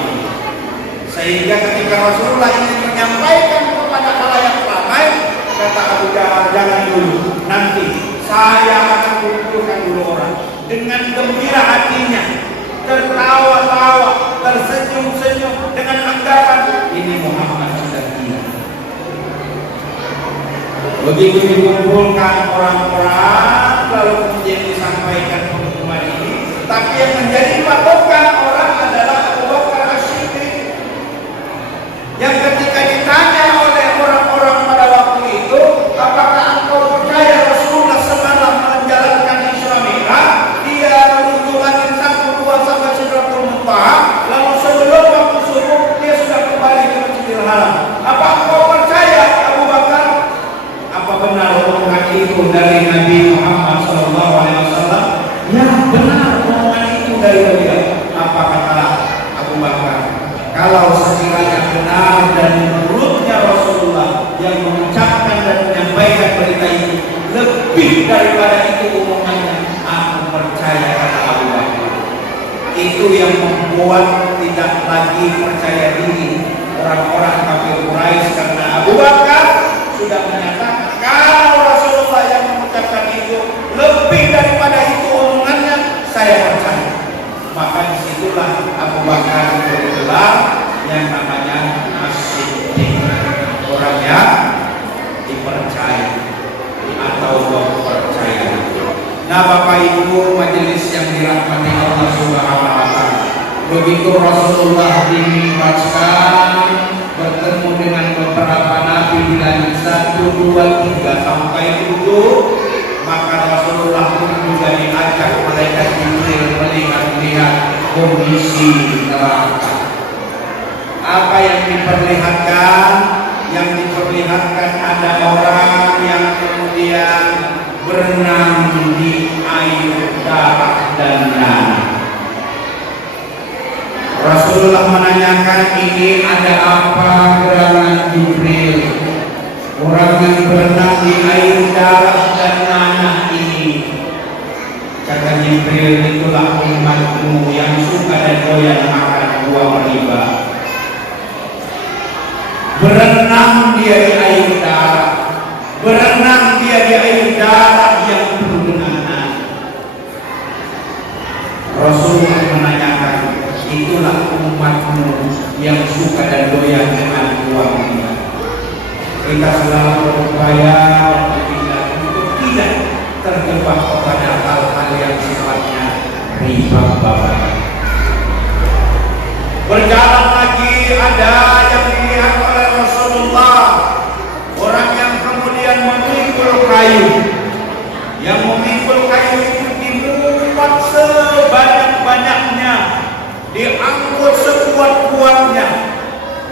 Sehingga ketika Rasulullah ingin menyampaikan kepada khalayak ramai, kata Abu Jahal, jangan dulu, nanti saya akan kumpulkan dulu orang. Dengan gembira hatinya, tertawa-tawa, tersenyum-senyum dengan anggapan ini Muhammad sudah gila. Begitu dikumpulkan orang-orang, lalu kemudian disampaikan pengumuman ini. Tapi yang menjadi patokan orang adalah Abu Bakar As-Siddiq, yang ketika ditanya oleh orang-orang pada waktu itu, apakah engkau percaya Rasulullah semalam menjalankan Isra Mi'raj? Dia menuju langit 1, 2 sampai Sidratul Muntaha, lalu sebelum waktu subuh dia sudah kembali ke Masjidil sekiranya benar dan menurutnya Rasulullah yang mengucapkan dan menyampaikan berita itu, lebih daripada itu omongannya, aku percaya kata Abu Bakar. Itu yang membuat tidak lagi percaya diri orang-orang kafir Quraisy, karena Abu Bakar sudah menyatakan kalau Rasulullah yang mengucapkan itu, lebih daripada itu omongannya, saya percaya. Maka disitulah Abu Bakar bergelar yang namanya As-Siddiq, orang yang dipercaya atau mempercaya. Nah, Bapak Ibu majelis yang dirahmati Allah Subhanahu wa taala, begitu Rasulullah dimi'rajkan bertemu dengan beberapa nabi di langit 1, 2, 3 sampai 7, maka Rasulullah pun juga diajak malaikat Jibril melihat kondisi neraka. Apa yang diperlihatkan? Yang diperlihatkan ada orang yang kemudian berenang di air darah dan nanah. Rasulullah menanyakan, ini ada apa gerangan Jibril? Orang yang berenang di air darah dan nanah ini. Kata Jibril, itulah umatmu yang suka dan doyan makan buah riba. Berenang dia di air darah, berenang dia di air darah yang penuh dengan nanah. Rasulullah menanyakan, itulah umatmu yang suka dan doyan dengan buah riba. Kita selalu berupaya untuk tidak terjebak kepada hal-hal yang sifatnya riba babat. Berjalan lagi ada yang dilihat oleh Rasulullah, orang yang kemudian memikul kayu. Yang memikul kayu itu dimuat sebanyak-banyaknya, diangkut sekuat-kuatnya,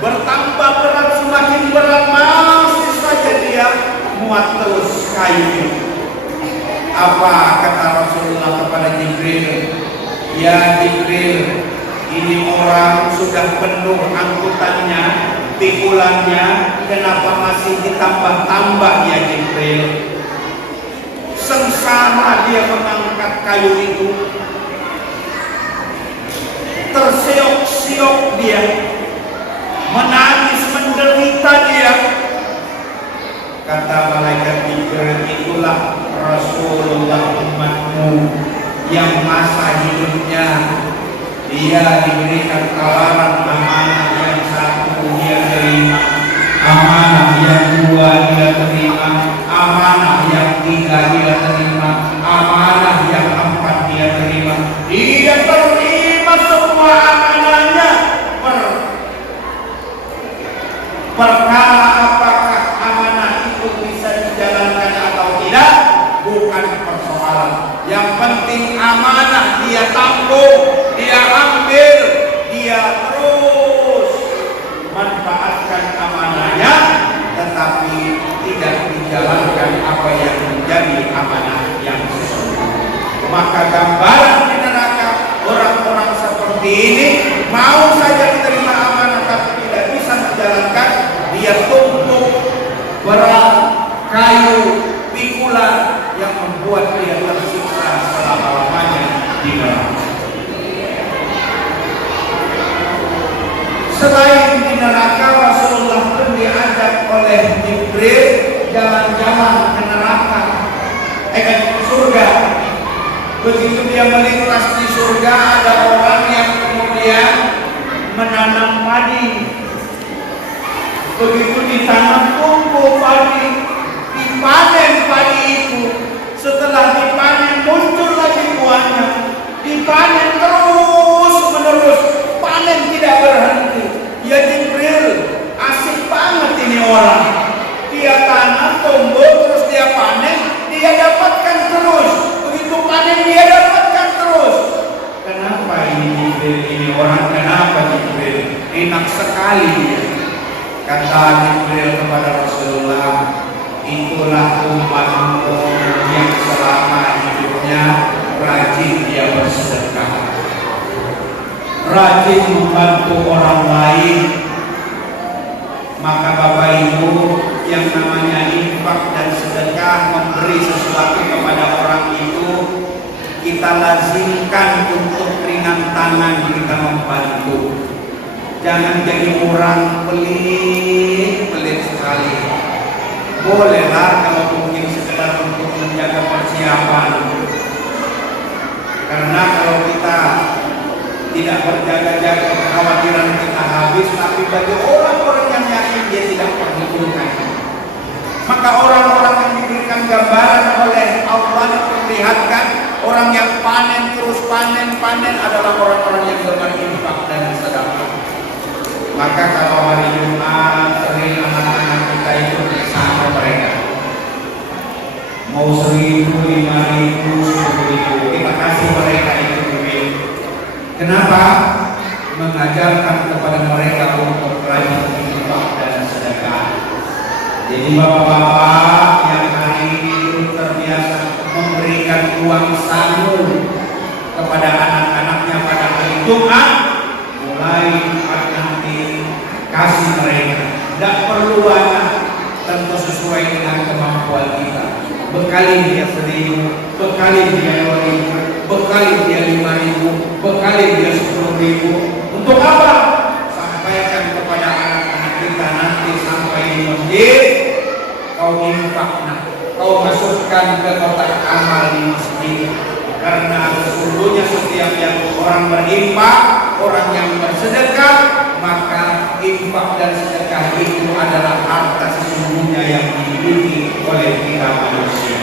bertambah berat, semakin berat, masih saja dia muat terus kayu itu. Apa kata Rasulullah kepada Jibril? Ya Jibril, ini orang sudah penuh angkutannya, pikulannya, kenapa masih ditambah-tambah ya Jibril? Sengsara dia mengangkat kayu itu, terseok-seok dia, menangis, menderita dia. Kata malaikat Jibril, itulah Rasulullah umatmu yang masa hidupnya dia diberikan tawaran amanah yang satu dia terima, amanah yang dua dia terima, amanah yang tiga dia terima, amanah yang empat dia terima. Dia terima semua amanahnya. Perkara apakah amanah itu bisa dijalankan atau tidak bukan persoalan. Yang penting amanah dia tanggung, dia ambil, dia terus manfaatkan amanahnya, tetapi tidak dijalankan apa yang menjadi amanah yang sesungguhnya. Maka gambaran di neraka orang-orang seperti ini mau saja menerima amanah tapi tidak bisa menjalankan, dia tumpuk berat kayu pikulan yang membuat dia tersiksa selama-lamanya di neraka. Selain di neraka, Rasulullah pun diajak oleh Jibril jalan-jalan ke neraka, ke surga. Begitu dia melintas di surga, ada orang yang kemudian menanam padi. Begitu ditanam tumbuh padi, dipanen padi itu. Setelah dipanen muncul lagi buahnya, dipanen terus menerus, panen tidak berhenti. Ya Jibril, asik banget ini orang. Dia tanam tumbuh terus dia panen, dia dapatkan terus. Begitu panen dia dapatkan terus. Kenapa ini Jibril, ini orang kenapa Jibril? Enak sekali. Kata Jibril kepada Rasulullah, itulah umatmu yang selama hidupnya rajin dia bersedekah, rajin membantu orang lain, lazimkan untuk ringan tangan kita membantu. Jangan jadi orang pelit sekali. Bolehlah kalau mungkin sekedar untuk menjaga persiapan. Karena kalau kita tidak berjaga-jaga, kekhawatiran kita habis, tapi bagi orang-orang yang yakin dia tidak perhitungkan. Maka orang-orang yang diberikan gambaran oleh Allah memperlihatkan orang yang panen terus panen adalah orang-orang yang berinfak dan sedekah. Maka kalau hari Jumat sering anak-anak kita itu bersama mereka, mau 1.000, 5.000, 10.000, kita kasih mereka itu duit. Kenapa? Mengajarkan kepada mereka untuk rajin infak dan sedekah. Jadi bapak-bapak yang hari ini terbiasa memberikan uang saku kepada anak-anaknya pada hari Jumat, mulai nanti kasih mereka. Tidak perlu banyak, tentu sesuai dengan kemampuan kita. Bekali dia 1.000, bekali dia 2.000, bekali dia 5.000, bekali dia 10.000. Untuk apa? Sampaikan kepada anak-anak kita nanti sampai di masjid, kau infaknya, kau masukkan ke kotak amal di masjid. Karena sesungguhnya setiap yang orang berinfak, orang yang bersedekah, maka infak dan sedekah itu adalah harta sesungguhnya yang dimiliki oleh kita manusia.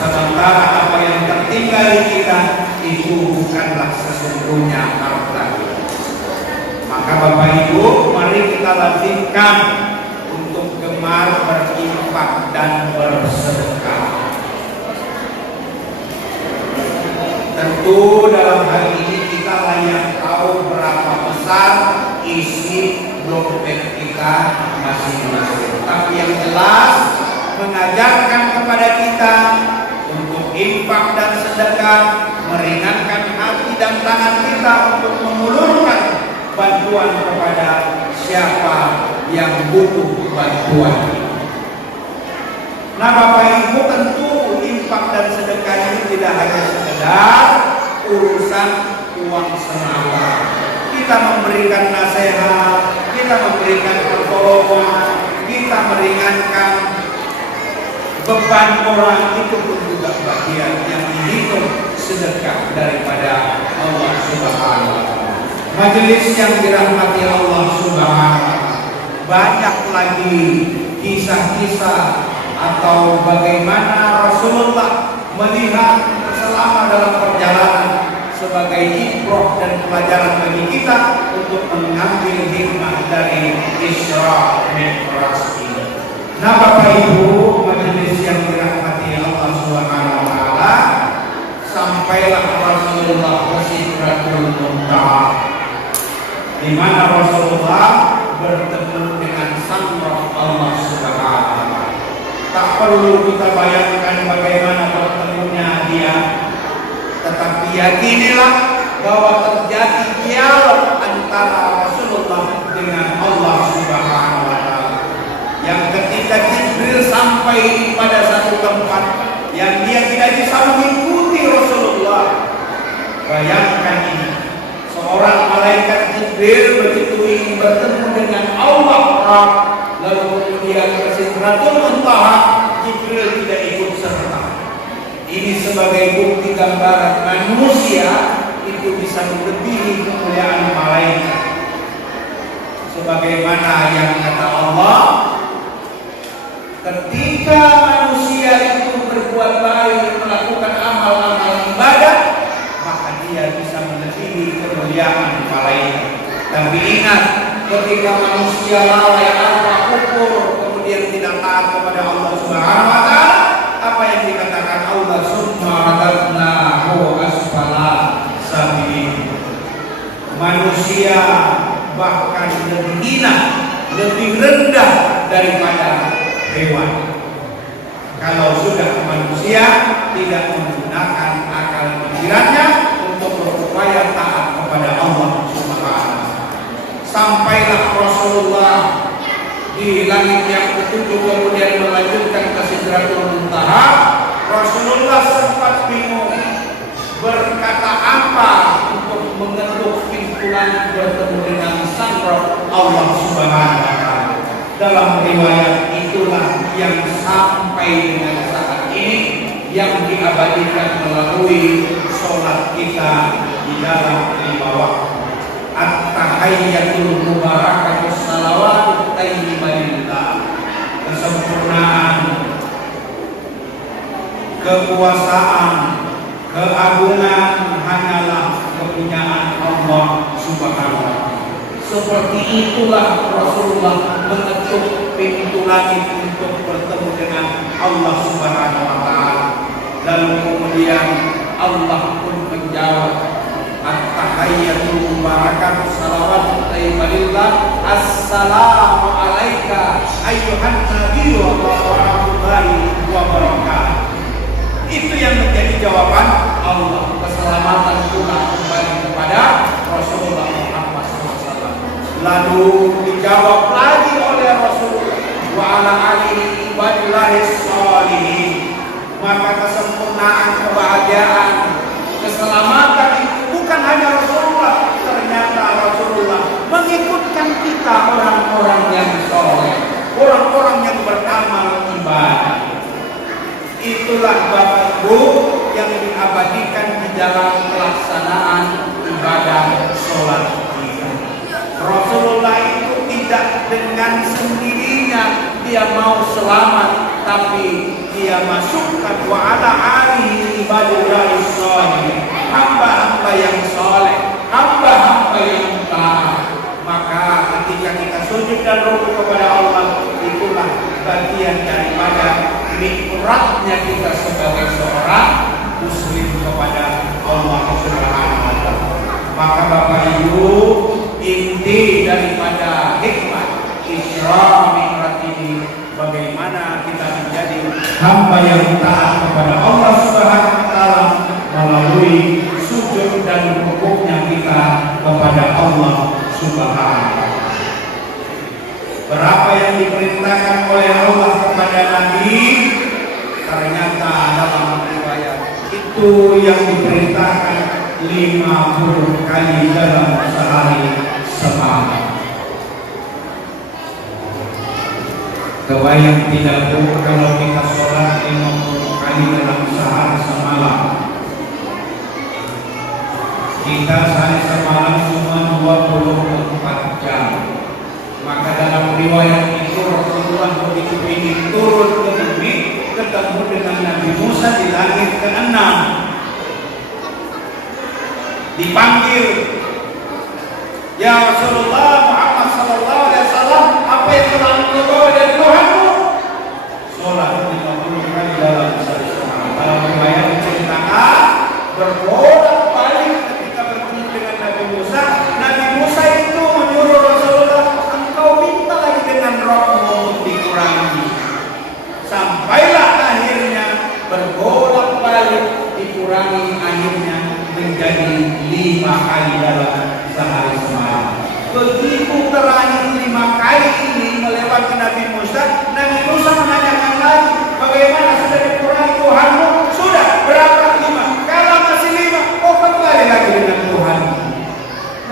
Sementara apa yang tertinggal di kita itu bukanlah sesungguhnya harta. Maka Bapak Ibu, mari kita lazimkan untuk gemar berinfak dan bersedekah. Tentu dalam hal ini kita layak tahu berapa besar isi dompet kita masing-masing. Tapi yang jelas mengajarkan kepada kita untuk infak dan sedekah, meringankan hati dan tangan kita untuk mengulurkan bantuan kepada siapa yang butuh bantuan. Nah Bapak Ibu, tentu infak dan sedekah ini tidak hanya sekedar urusan uang semata. Kita memberikan nasihat, kita memberikan pertolongan, kita meringankan beban orang, itu pun juga bagian yang dihitung sedekah daripada Allah Subhanahu wa Ta'ala. Majelis yang dirahmati Allah Subhanahu wa Ta'ala, banyak lagi kisah-kisah atau bagaimana Rasulullah melihat selama dalam perjalanan sebagai ibrah dan pelajaran bagi kita untuk mengambil hikmah dari Isra Mi'raj ini. Nah Bapak Ibu, majelis yang dirahmati Allah Subhanahu wa Ta'ala, sampailah Rasulullah ke Sidratul Muntaha, di mana Rasulullah bertemu dengan Sang-Roh Allah Subhanahu wa Ta'ala. Tak perlu kita bayangkan bagaimana bertemunya dia, tetapi yakinilah bahwa terjadi dialog antara Rasulullah dengan Allah Subhanahu wa Ta'ala. Yang ketika Jibril sampai pada satu tempat yang dia tidak bisa mengikuti Rasulullah, bayangkan ini, seorang malaikat Jibril begitu ingin bertemu dengan Allah, lalu kemudian ke Sidratul Muntaha, Jibril tidak ikut serta. Ini sebagai bukti gambaran manusia itu bisa melebihi kemuliaan malaikat. Sebagaimana yang kata Allah, ketika manusia itu berbuat baik, melakukan amal-amal ibadah, maka dia bisa melebihi kemuliaan malaikat. Tapi ingat, ketika manusia lalai tanpa ukur, kemudian tidak taat kepada Allah Subhanahu wa Ta'ala, apa yang dikatakan Allah, summa radadnahu asfala safilin. Manusia bahkan lebih hina, lebih rendah daripada hewan. Kalau sudah manusia tidak menggunakan akal pikirannya untuk berupaya taat kepada Allah Subhanahu wa Ta'ala. Sampailah Rasulullah di langit yang ketujuh, kemudian melanjutkan ke Sidratul Muntaha. Rasulullah sempat bingung, berkata apa untuk mengetuk pintu langit bertemu dengan Sang Rob Allah Subhanahu wa Ta'ala. Dalam riwayat itulah yang sampai dengan saat ini yang diabadikan melalui sholat kita di dalam 5 waktu. At-tahayyatul mubarakatus salawatut tayyibatillah. Kesempurnaan, kekuasaan, keagungan hanyalah kepunyaan Allah Subhanahu wa Ta'ala. Seperti itulah Rasulullah mengetuk pintu langit untuk bertemu dengan Allah Subhanahu wa Ta'ala. Lalu kemudian Allah pun menjawab, At-tahayyatul mubarakatuh salawatut tayyibatillah. Assalamu alayka ayyuhan nabiyyu wa rahmatullahi wa barakatuh. Itu yang menjadi jawaban Allah. Keselamatan pula kembali kepada Rasulullah Muhammad SAW. Lalu dijawab lagi oleh Rasulullah, wa ala alihi ibadillahis shalihin. Maka kesempurnaan, kebahagiaan, keselamatan itu bukan hanya Rasulullah, ternyata Rasulullah mengikutkan kita orang-orang yang soleh, orang-orang yang beramal ibadah. Itulah Bapak Ibu yang diabadikan di dalam pelaksanaan ibadah sholat kita. Rasulullah itu tidak dengan sendirinya dia mau selamat, tapi dia masukkan wa ala alihi ibadillahi sholihin, hamba-hamba yang soleh, hamba-hamba yang taat. Maka ketika kita sujud dan rukuk kepada Allah, itulah bagian daripada nikmatnya kita sebagai seorang muslim kepada Allah Subhanahu wa Ta'ala. Maka Bapak Ibu, inti daripada hikmah Isra Mi'raj ini bagaimana kita menjadi hamba yang taat kepada Allah Subhanahu wa Ta'ala melalui sujud dan rukuknya kita kepada Allah Subhanahu wa Ta'ala. Berapa yang diperintahkan oleh Allah kepada Nabi, ternyata dalam riwayat itu yang diperintahkan 50 kali dalam sehari semalam. Kebayang tidak Bu kalau kita sholat 50 kali dalam sehari semalam. Kita sehari semalam cuma 24 jam. Maka dalam riwayat itu Rasulullah begitu ingin turun ke bumi, ketemu dengan Nabi Musa di langit ke-6. Dipanggil, ya Rasulullah Muhammad sallallahu alaihi wasallam, apa yang telah engkau bawa dari Tuhanmu? Sholat 50 kali dalam sehari semalam. Dalam riwayat diceritakan berbolak-balik ketika bertemu dengan Nabi Musa. Nabi Musa itu menyuruh Rasulullah, minta lagi dengan rohmu untuk dikurangi. Sampailah akhirnya berbolak-balik dikurangi, akhirnya menjadi 5 kali dalam sehari semalam. Begitu terakhir 5 kali ini melewati Nabi Musa menanyakan lagi, bagaimana sudah dikurangi Tuhanmu? Sudah, berapa 5? Kalau masih 5, oh kembali lagi dengan Tuhan.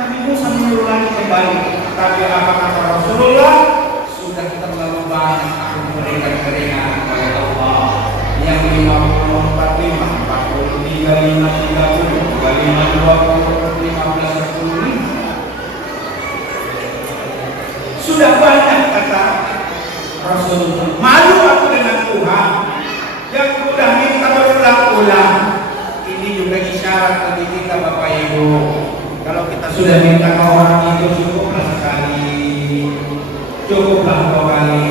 Nabi Musa menyuruh lagi kembali. Tapi apa kata Rasulullah? Sudah terlalu banyak aku memberikan keringanan oleh Allah. Yang 50, 45, 43, 5, 30, 25, 20, 15, 10. Sudah banyak kata Rasulullah. Malu aku dengan Tuhan yang sudah minta berulang-ulang. Ini juga isyarat bagi kita Bapak Ibu. Kalau kita sudah minta ke orang itu cukuplah sekali, cukuplah 2 kali,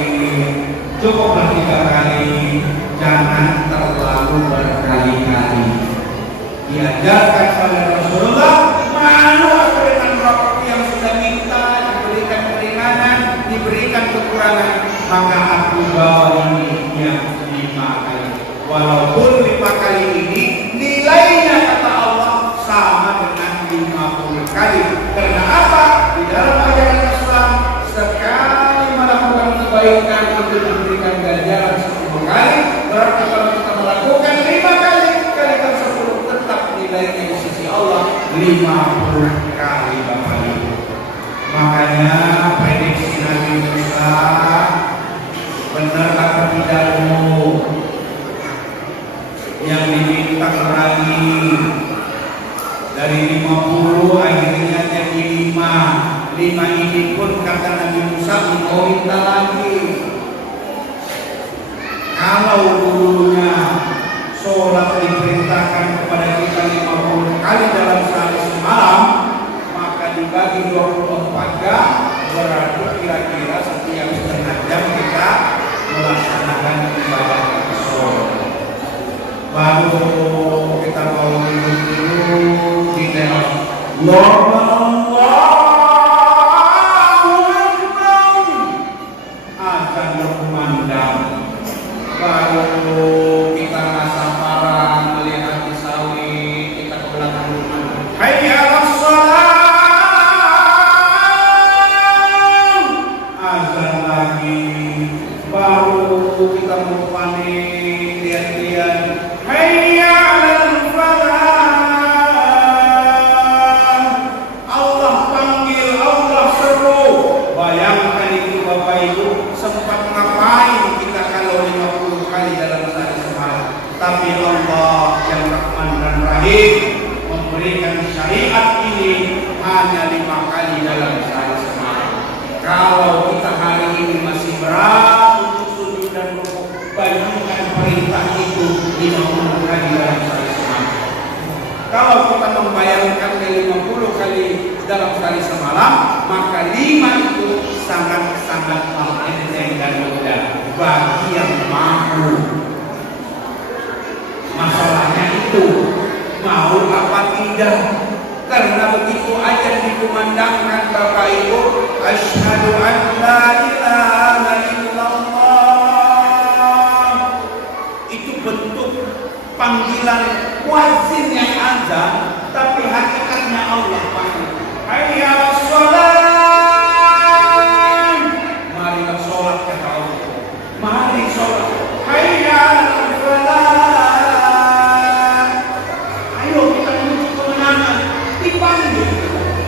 cukuplah 3 kali, jangan terlalu berkali-kali. Diajarkan oleh Rasulullah, malu aku dengan roh yang sudah minta diberikan keringanan, diberikan kekurangan, maka aku bawa ini yang 5 kali. Walaupun 5 kali ini nilainya kata Allah sama dengan 50 kali. Karena apa? Di dalam ajaran Islam sekali melakukan kebaikan itu diberikan ganjaran 10 kali. Berarti kalau kita melakukan 5 kali, kalikan 10 tetap nilainya Musa, engkau minta lagi. Kalau dulunya sholat diperintahkan kepada kita 50 kali dalam sehari semalam, maka dibagi 24 jam, berarti kira-kira setiap setengah jam kita melaksanakan ibadah sholat. Baru kita mau dulu di dalam azan berkumandang, baru kita rasa parah melihat di sawit, kita ke belakang rumah, hayya 'alas shalah, azan lagi, baru kita mau panik, lihat-lihat, hayya 'alal falah, Allah panggil, Allah seru. Bayangkan itu Bapak Ibu, sempat ngapain kita kalau 50 kali dalam sehari semalam. Tapi Allah yang Rahman dan Rahim memberikan syariat ini hanya 5 kali dalam sehari semalam. Kalau kita hari ini masih berat untuk sujud dan rukuk, bayangkan perintah itu 50 kali dalam sehari semalam. Kalau kita membayangkan 50 kali dalam sehari semalam, maka 5 itu sangat-sangat enteng dan mudah bagi yang mampu. Masalahnya itu mau apa tidak? Karena begitu aja dikumandangkan Bapak Ibu, asyhadu an la ilaha illallah, itu bentuk panggilan muadzin yang azan, tapi hakikatnya Allah panggil, hayya 'alas shalah, marilah sholat kata Allah, mari sholat, hayya 'alal falah, ayo kita menuju kemenangan, dipanggil.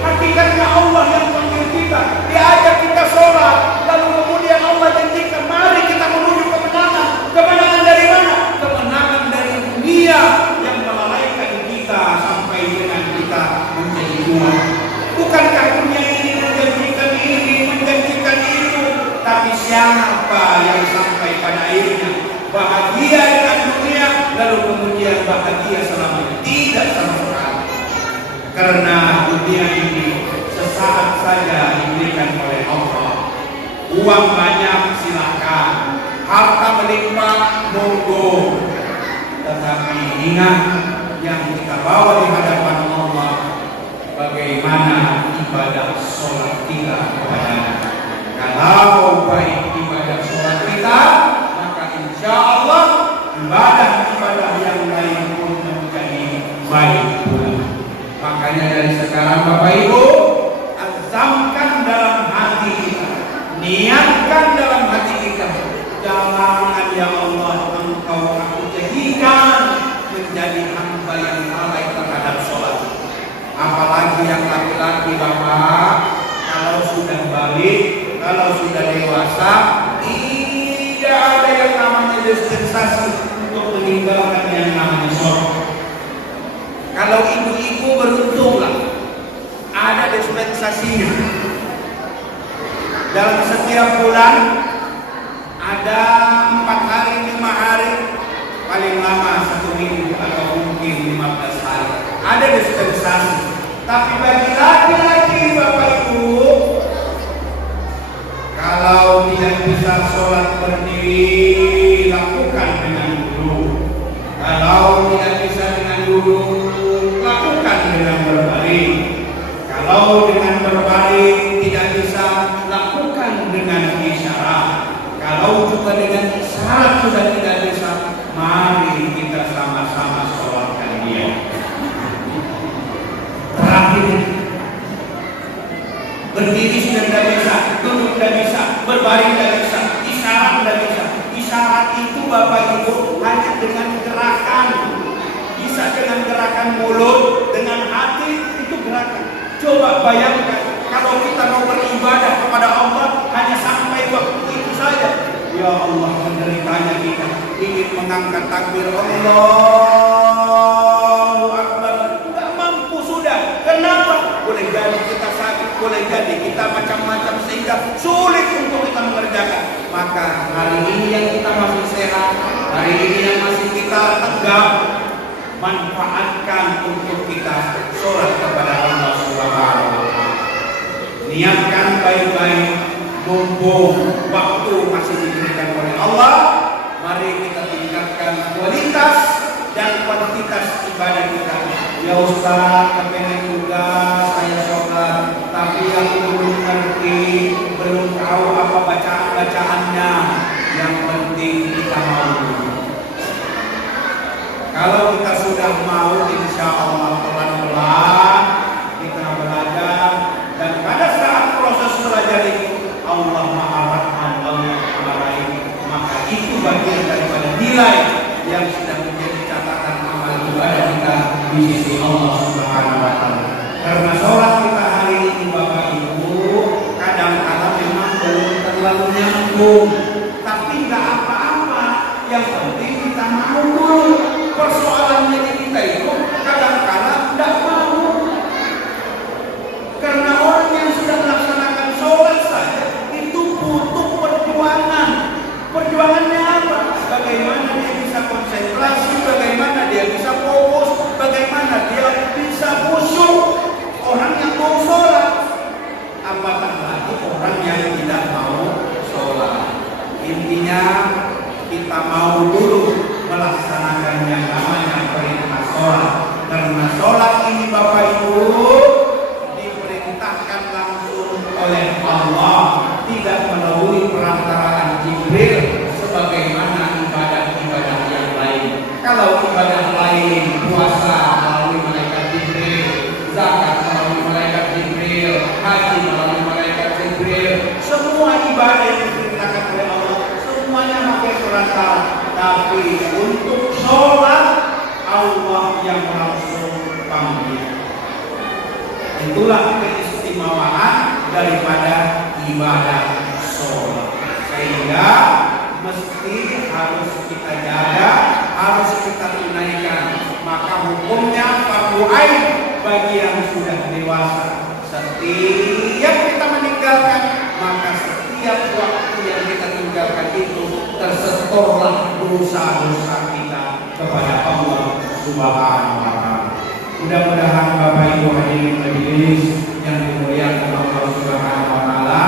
Hakikatnya Allah yang panggil kita, diajak kita sholat, lalu kemudian Allah janjikan, mari kita menuju kemenangan. Kemenangan dari mana? Kemenangan dari dunia yang melalaikan kita sampai dengan kita menjadi umat. Bukankah dunia ini menjanjikan itu, tapi siapa yang sampai pada akhirnya bahagia dengan dunia lalu kemudian bahagia selamanya? Tidak sama sekali. Karena dunia ini sesaat saja diberikan oleh Allah. Uang banyak silakan, harta melimpah monggo, tetapi ingat yang kita bawa di hadapan Allah, bagaimana ibadah sholat kita kepadanya. Kalau baik ibadah sholat kita, maka insya Allah ibadah yang lain pun menjadi baik pula. Makanya dari sekarang Bapak Ibu, azamkan dalam hati kita, niatkan dalam hati kita, jangan ya Allah Engkau aku jadikan menjadi hamba yang lalai terhadap sholat. Apalagi yang laki-laki Bapak, kalau sudah balik, kalau sudah dewasa, tidak ada yang namanya dispensasi untuk meninggalkan yang namanya sholat. Kalau ibu-ibu beruntunglah, ada dispensasinya. Dalam setiap bulan ada 4 hari, 5 hari, paling lama 1 minggu atau mungkin 15 hari. Ada dispensasi. Tapi bagi laki-laki Bapak Ibu, kalau tidak bisa sholat berdiri, lakukan dengan duduk. Kalau tidak bisa dengan duduk, lakukan dengan berbaring. Kalau dengan berbaring tidak bisa, lakukan dengan isyarat. Kalau juga dengan isyarat sudah tidak bisa, mari kita sama-sama sholatkan dia. Terakhir, berdiri sudah tidak bisa, duduk tidak bisa, berbaring tidak bisa, isyarat tidak bisa. Isyarat itu Bapak Ibu hanya dengan gerakan. Bisa dengan gerakan mulut, dengan hati, itu gerakan. Coba bayangkan kalau kita mau beribadah kepada Allah hanya sampai waktu itu saja. Ya Allah, menderitanya kita ingin mengangkat takbir Allahu Akbar, tidak mampu sudah. Kenapa? Boleh jadi kita sakit boleh jadi kita macam-macam sehingga sulit untuk kita mengerjakan. Maka hari ini yang kita masih sehat, hari ini yang masih kita tegak, manfaatkan untuk kita sholat kepada Allah Subhanahu wa Ta'ala. Niatkan baik-baik, mumpung waktu masih diberikan oleh Allah. Mari kita tingkatkan kualitas dan kuantitas ibadah kita. Ya Ustaz, kepengen juga saya sholat, tapi aku belum ngerti, belum tahu apa bacaan-bacaannya. Yang penting kita mau. Kalau kita sudah mau, insya Allah pelan-pelan kita belajar, dan pada saat proses belajar itu Allah Maha Rahman, Allah Maha Rahim, maka itu bagian daripada nilai yang sudah menjadi catatan amal ibadah kita di sisi Allah Subhanahu wa Ta'ala. Karena sholat kita hari ini Bapak Ibu kadang-kadang memang belum terlalu nyambung, tapi nggak apa-apa, yang penting kita mau dulu. Persoalannya di kita itu kadang-kadang tidak mau, karena orang yang sudah melaksanakan sholat saja itu butuh perjuangan. Perjuangannya apa? Bagaimana dia bisa konsentrasi, bagaimana dia bisa fokus, bagaimana dia bisa khusyuk. Orang yang mau sholat, apatah lagi orang yang tidak mau sholat. Intinya kita mau dulu melaksanakan yang namanya perintah sholat. Karena sholat ini Bapak Ibu diperintahkan langsung oleh Allah, tidak melalui perantaraan Jibril sebagaimana ibadah-ibadah yang lain. Kalau ibadah lain, puasa melalui malaikat Jibril, zakat melalui malaikat Jibril, haji melalui malaikat Jibril, semua ibadah yang diperintahkan oleh Allah semuanya pakai perantara. Tapi untuk sholat Allah yang langsung panggil. Itulah keistimewaan daripada ibadah sholat, sehingga mesti harus kita jaga, harus kita tunaikan. Maka hukumnya fardu ain bagi yang sudah dewasa. Setiap kita meninggalkan, maka setiap waktu yang kita tinggalkan itu tersetorlah dosa-dosa kita kepada Allah Subhanahu wa Ta'ala. Mudah-mudahan Bapak Ibu hadirin majelis yang dimuliakan Allah Subhanahu wa Ta'ala,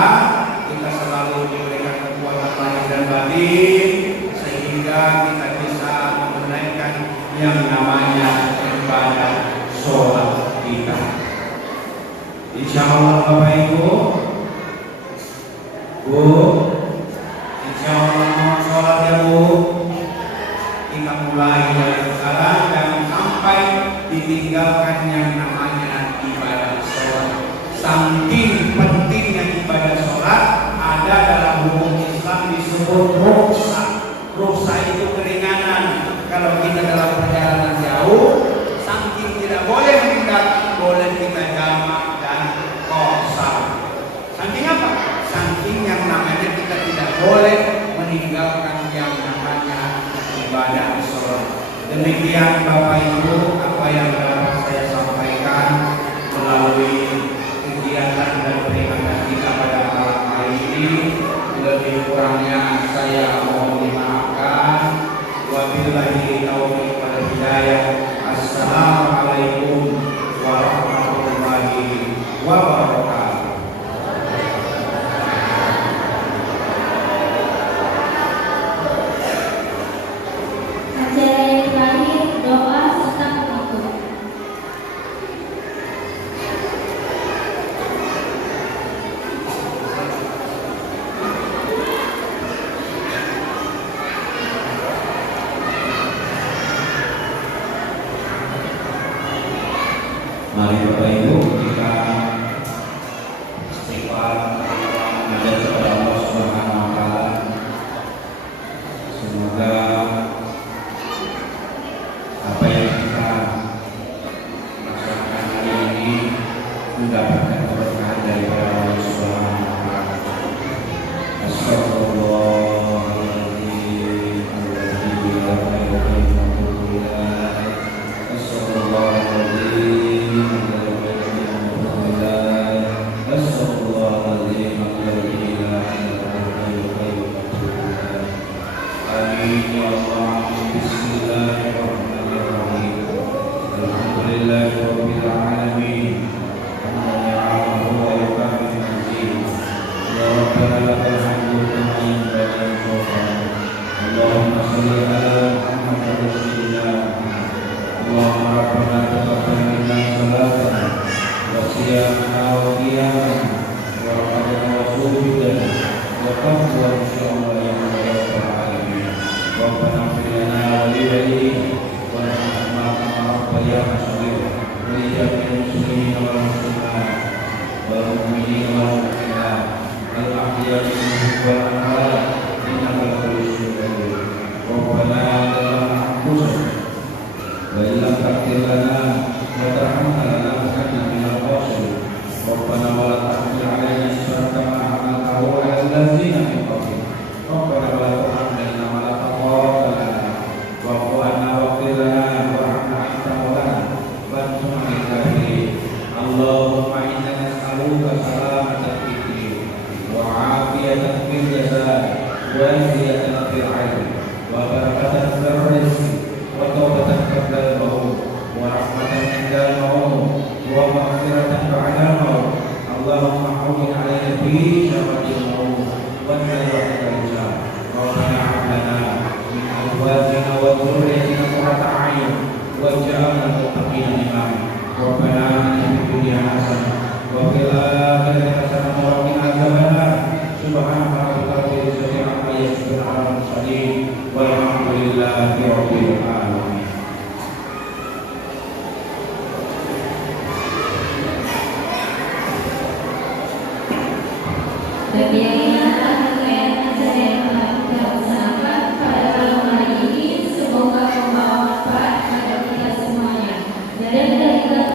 kita selalu diberikan kekuatan lahir dan batin sehingga kita bisa menunaikan yang namanya ibadah sholat kita. Insya Allah Bapak Ibu, Bu, insya Allah sholat ya Bu, kita mulai dari sekarang dan sampai ditinggalkan yang namanya ibadah sholat. Saking pentingnya ibadah sholat, ada dalam hukum Islam disebut ruksa. Ruksa itu keringanan. Kalau kita dalam perjalanan jauh, saking tidak boleh meninggalkan, boleh kita jamak dan qasar. Saking apa? Saking yang namanya kita tidak boleh meninggalkan yang namanya ibadah sholat. Demikian Bapak Ibu apa yang dapat saya sampaikan melalui kegiatan dan peringatan kita pada malam hari ini. Lebih kurangnya saya mohon dimaafkan. Wabillahi taufiq wal hidayah. Assalamualaikum warahmatullahi wabarakatuh. Mari Bapak Ibu kita istighfar menghadap kepada Allah Subhanahu wa Ta'ala. Semoga apa yang kita laksanakan hari ini mendapatkan keberkahan dari Allah Subhanahu wa Ta'ala. Astagfirullahaladzim. Astagfirullahaladzim. وتقوى إن شاء الله يا رب العالمين. ربنا اغفر لنا ولوالدينا وارحمهما كما ربيانا صغيرا ولجميع المسلمين والمسلمات والمؤمنين والمؤمنات الأحياء منهم والأموات إنك لكل شيء قدير. ربنا ظلمنا أنفسنا وإن لم تغفر لنا وترحمنا لنكونن من الخاسرين. ربنا ولا تحمل علينا إصرا كما حملته على الذين من قبلنا. ربنا ولا تحملنا ما لا طاقة لنا واعف عنا واغفر لنا وارحمنا أنت مولانا فانصرنا على الكافرين. اللهم إنا نسألك سلامة في الدين وعافية في الجسد وعافية في العلم وبركة في الرزق وتوبة قبل الموت ورحمة عند الموت ومغفرة بعد الموت. اللهم حول علينا في شرة الموت وانزل الرجال. ربنا هب لنا من أزواجنا وذريتنا قرة أعين واجعلنا للمتقين إماما. ربنا آتنا في الدنيا حسنة وفي الآخرة حسنة وقنا عذاب النار. سبحان ربك رب العزة عما يصفون على المرسلين والحمد لله رب العالمين.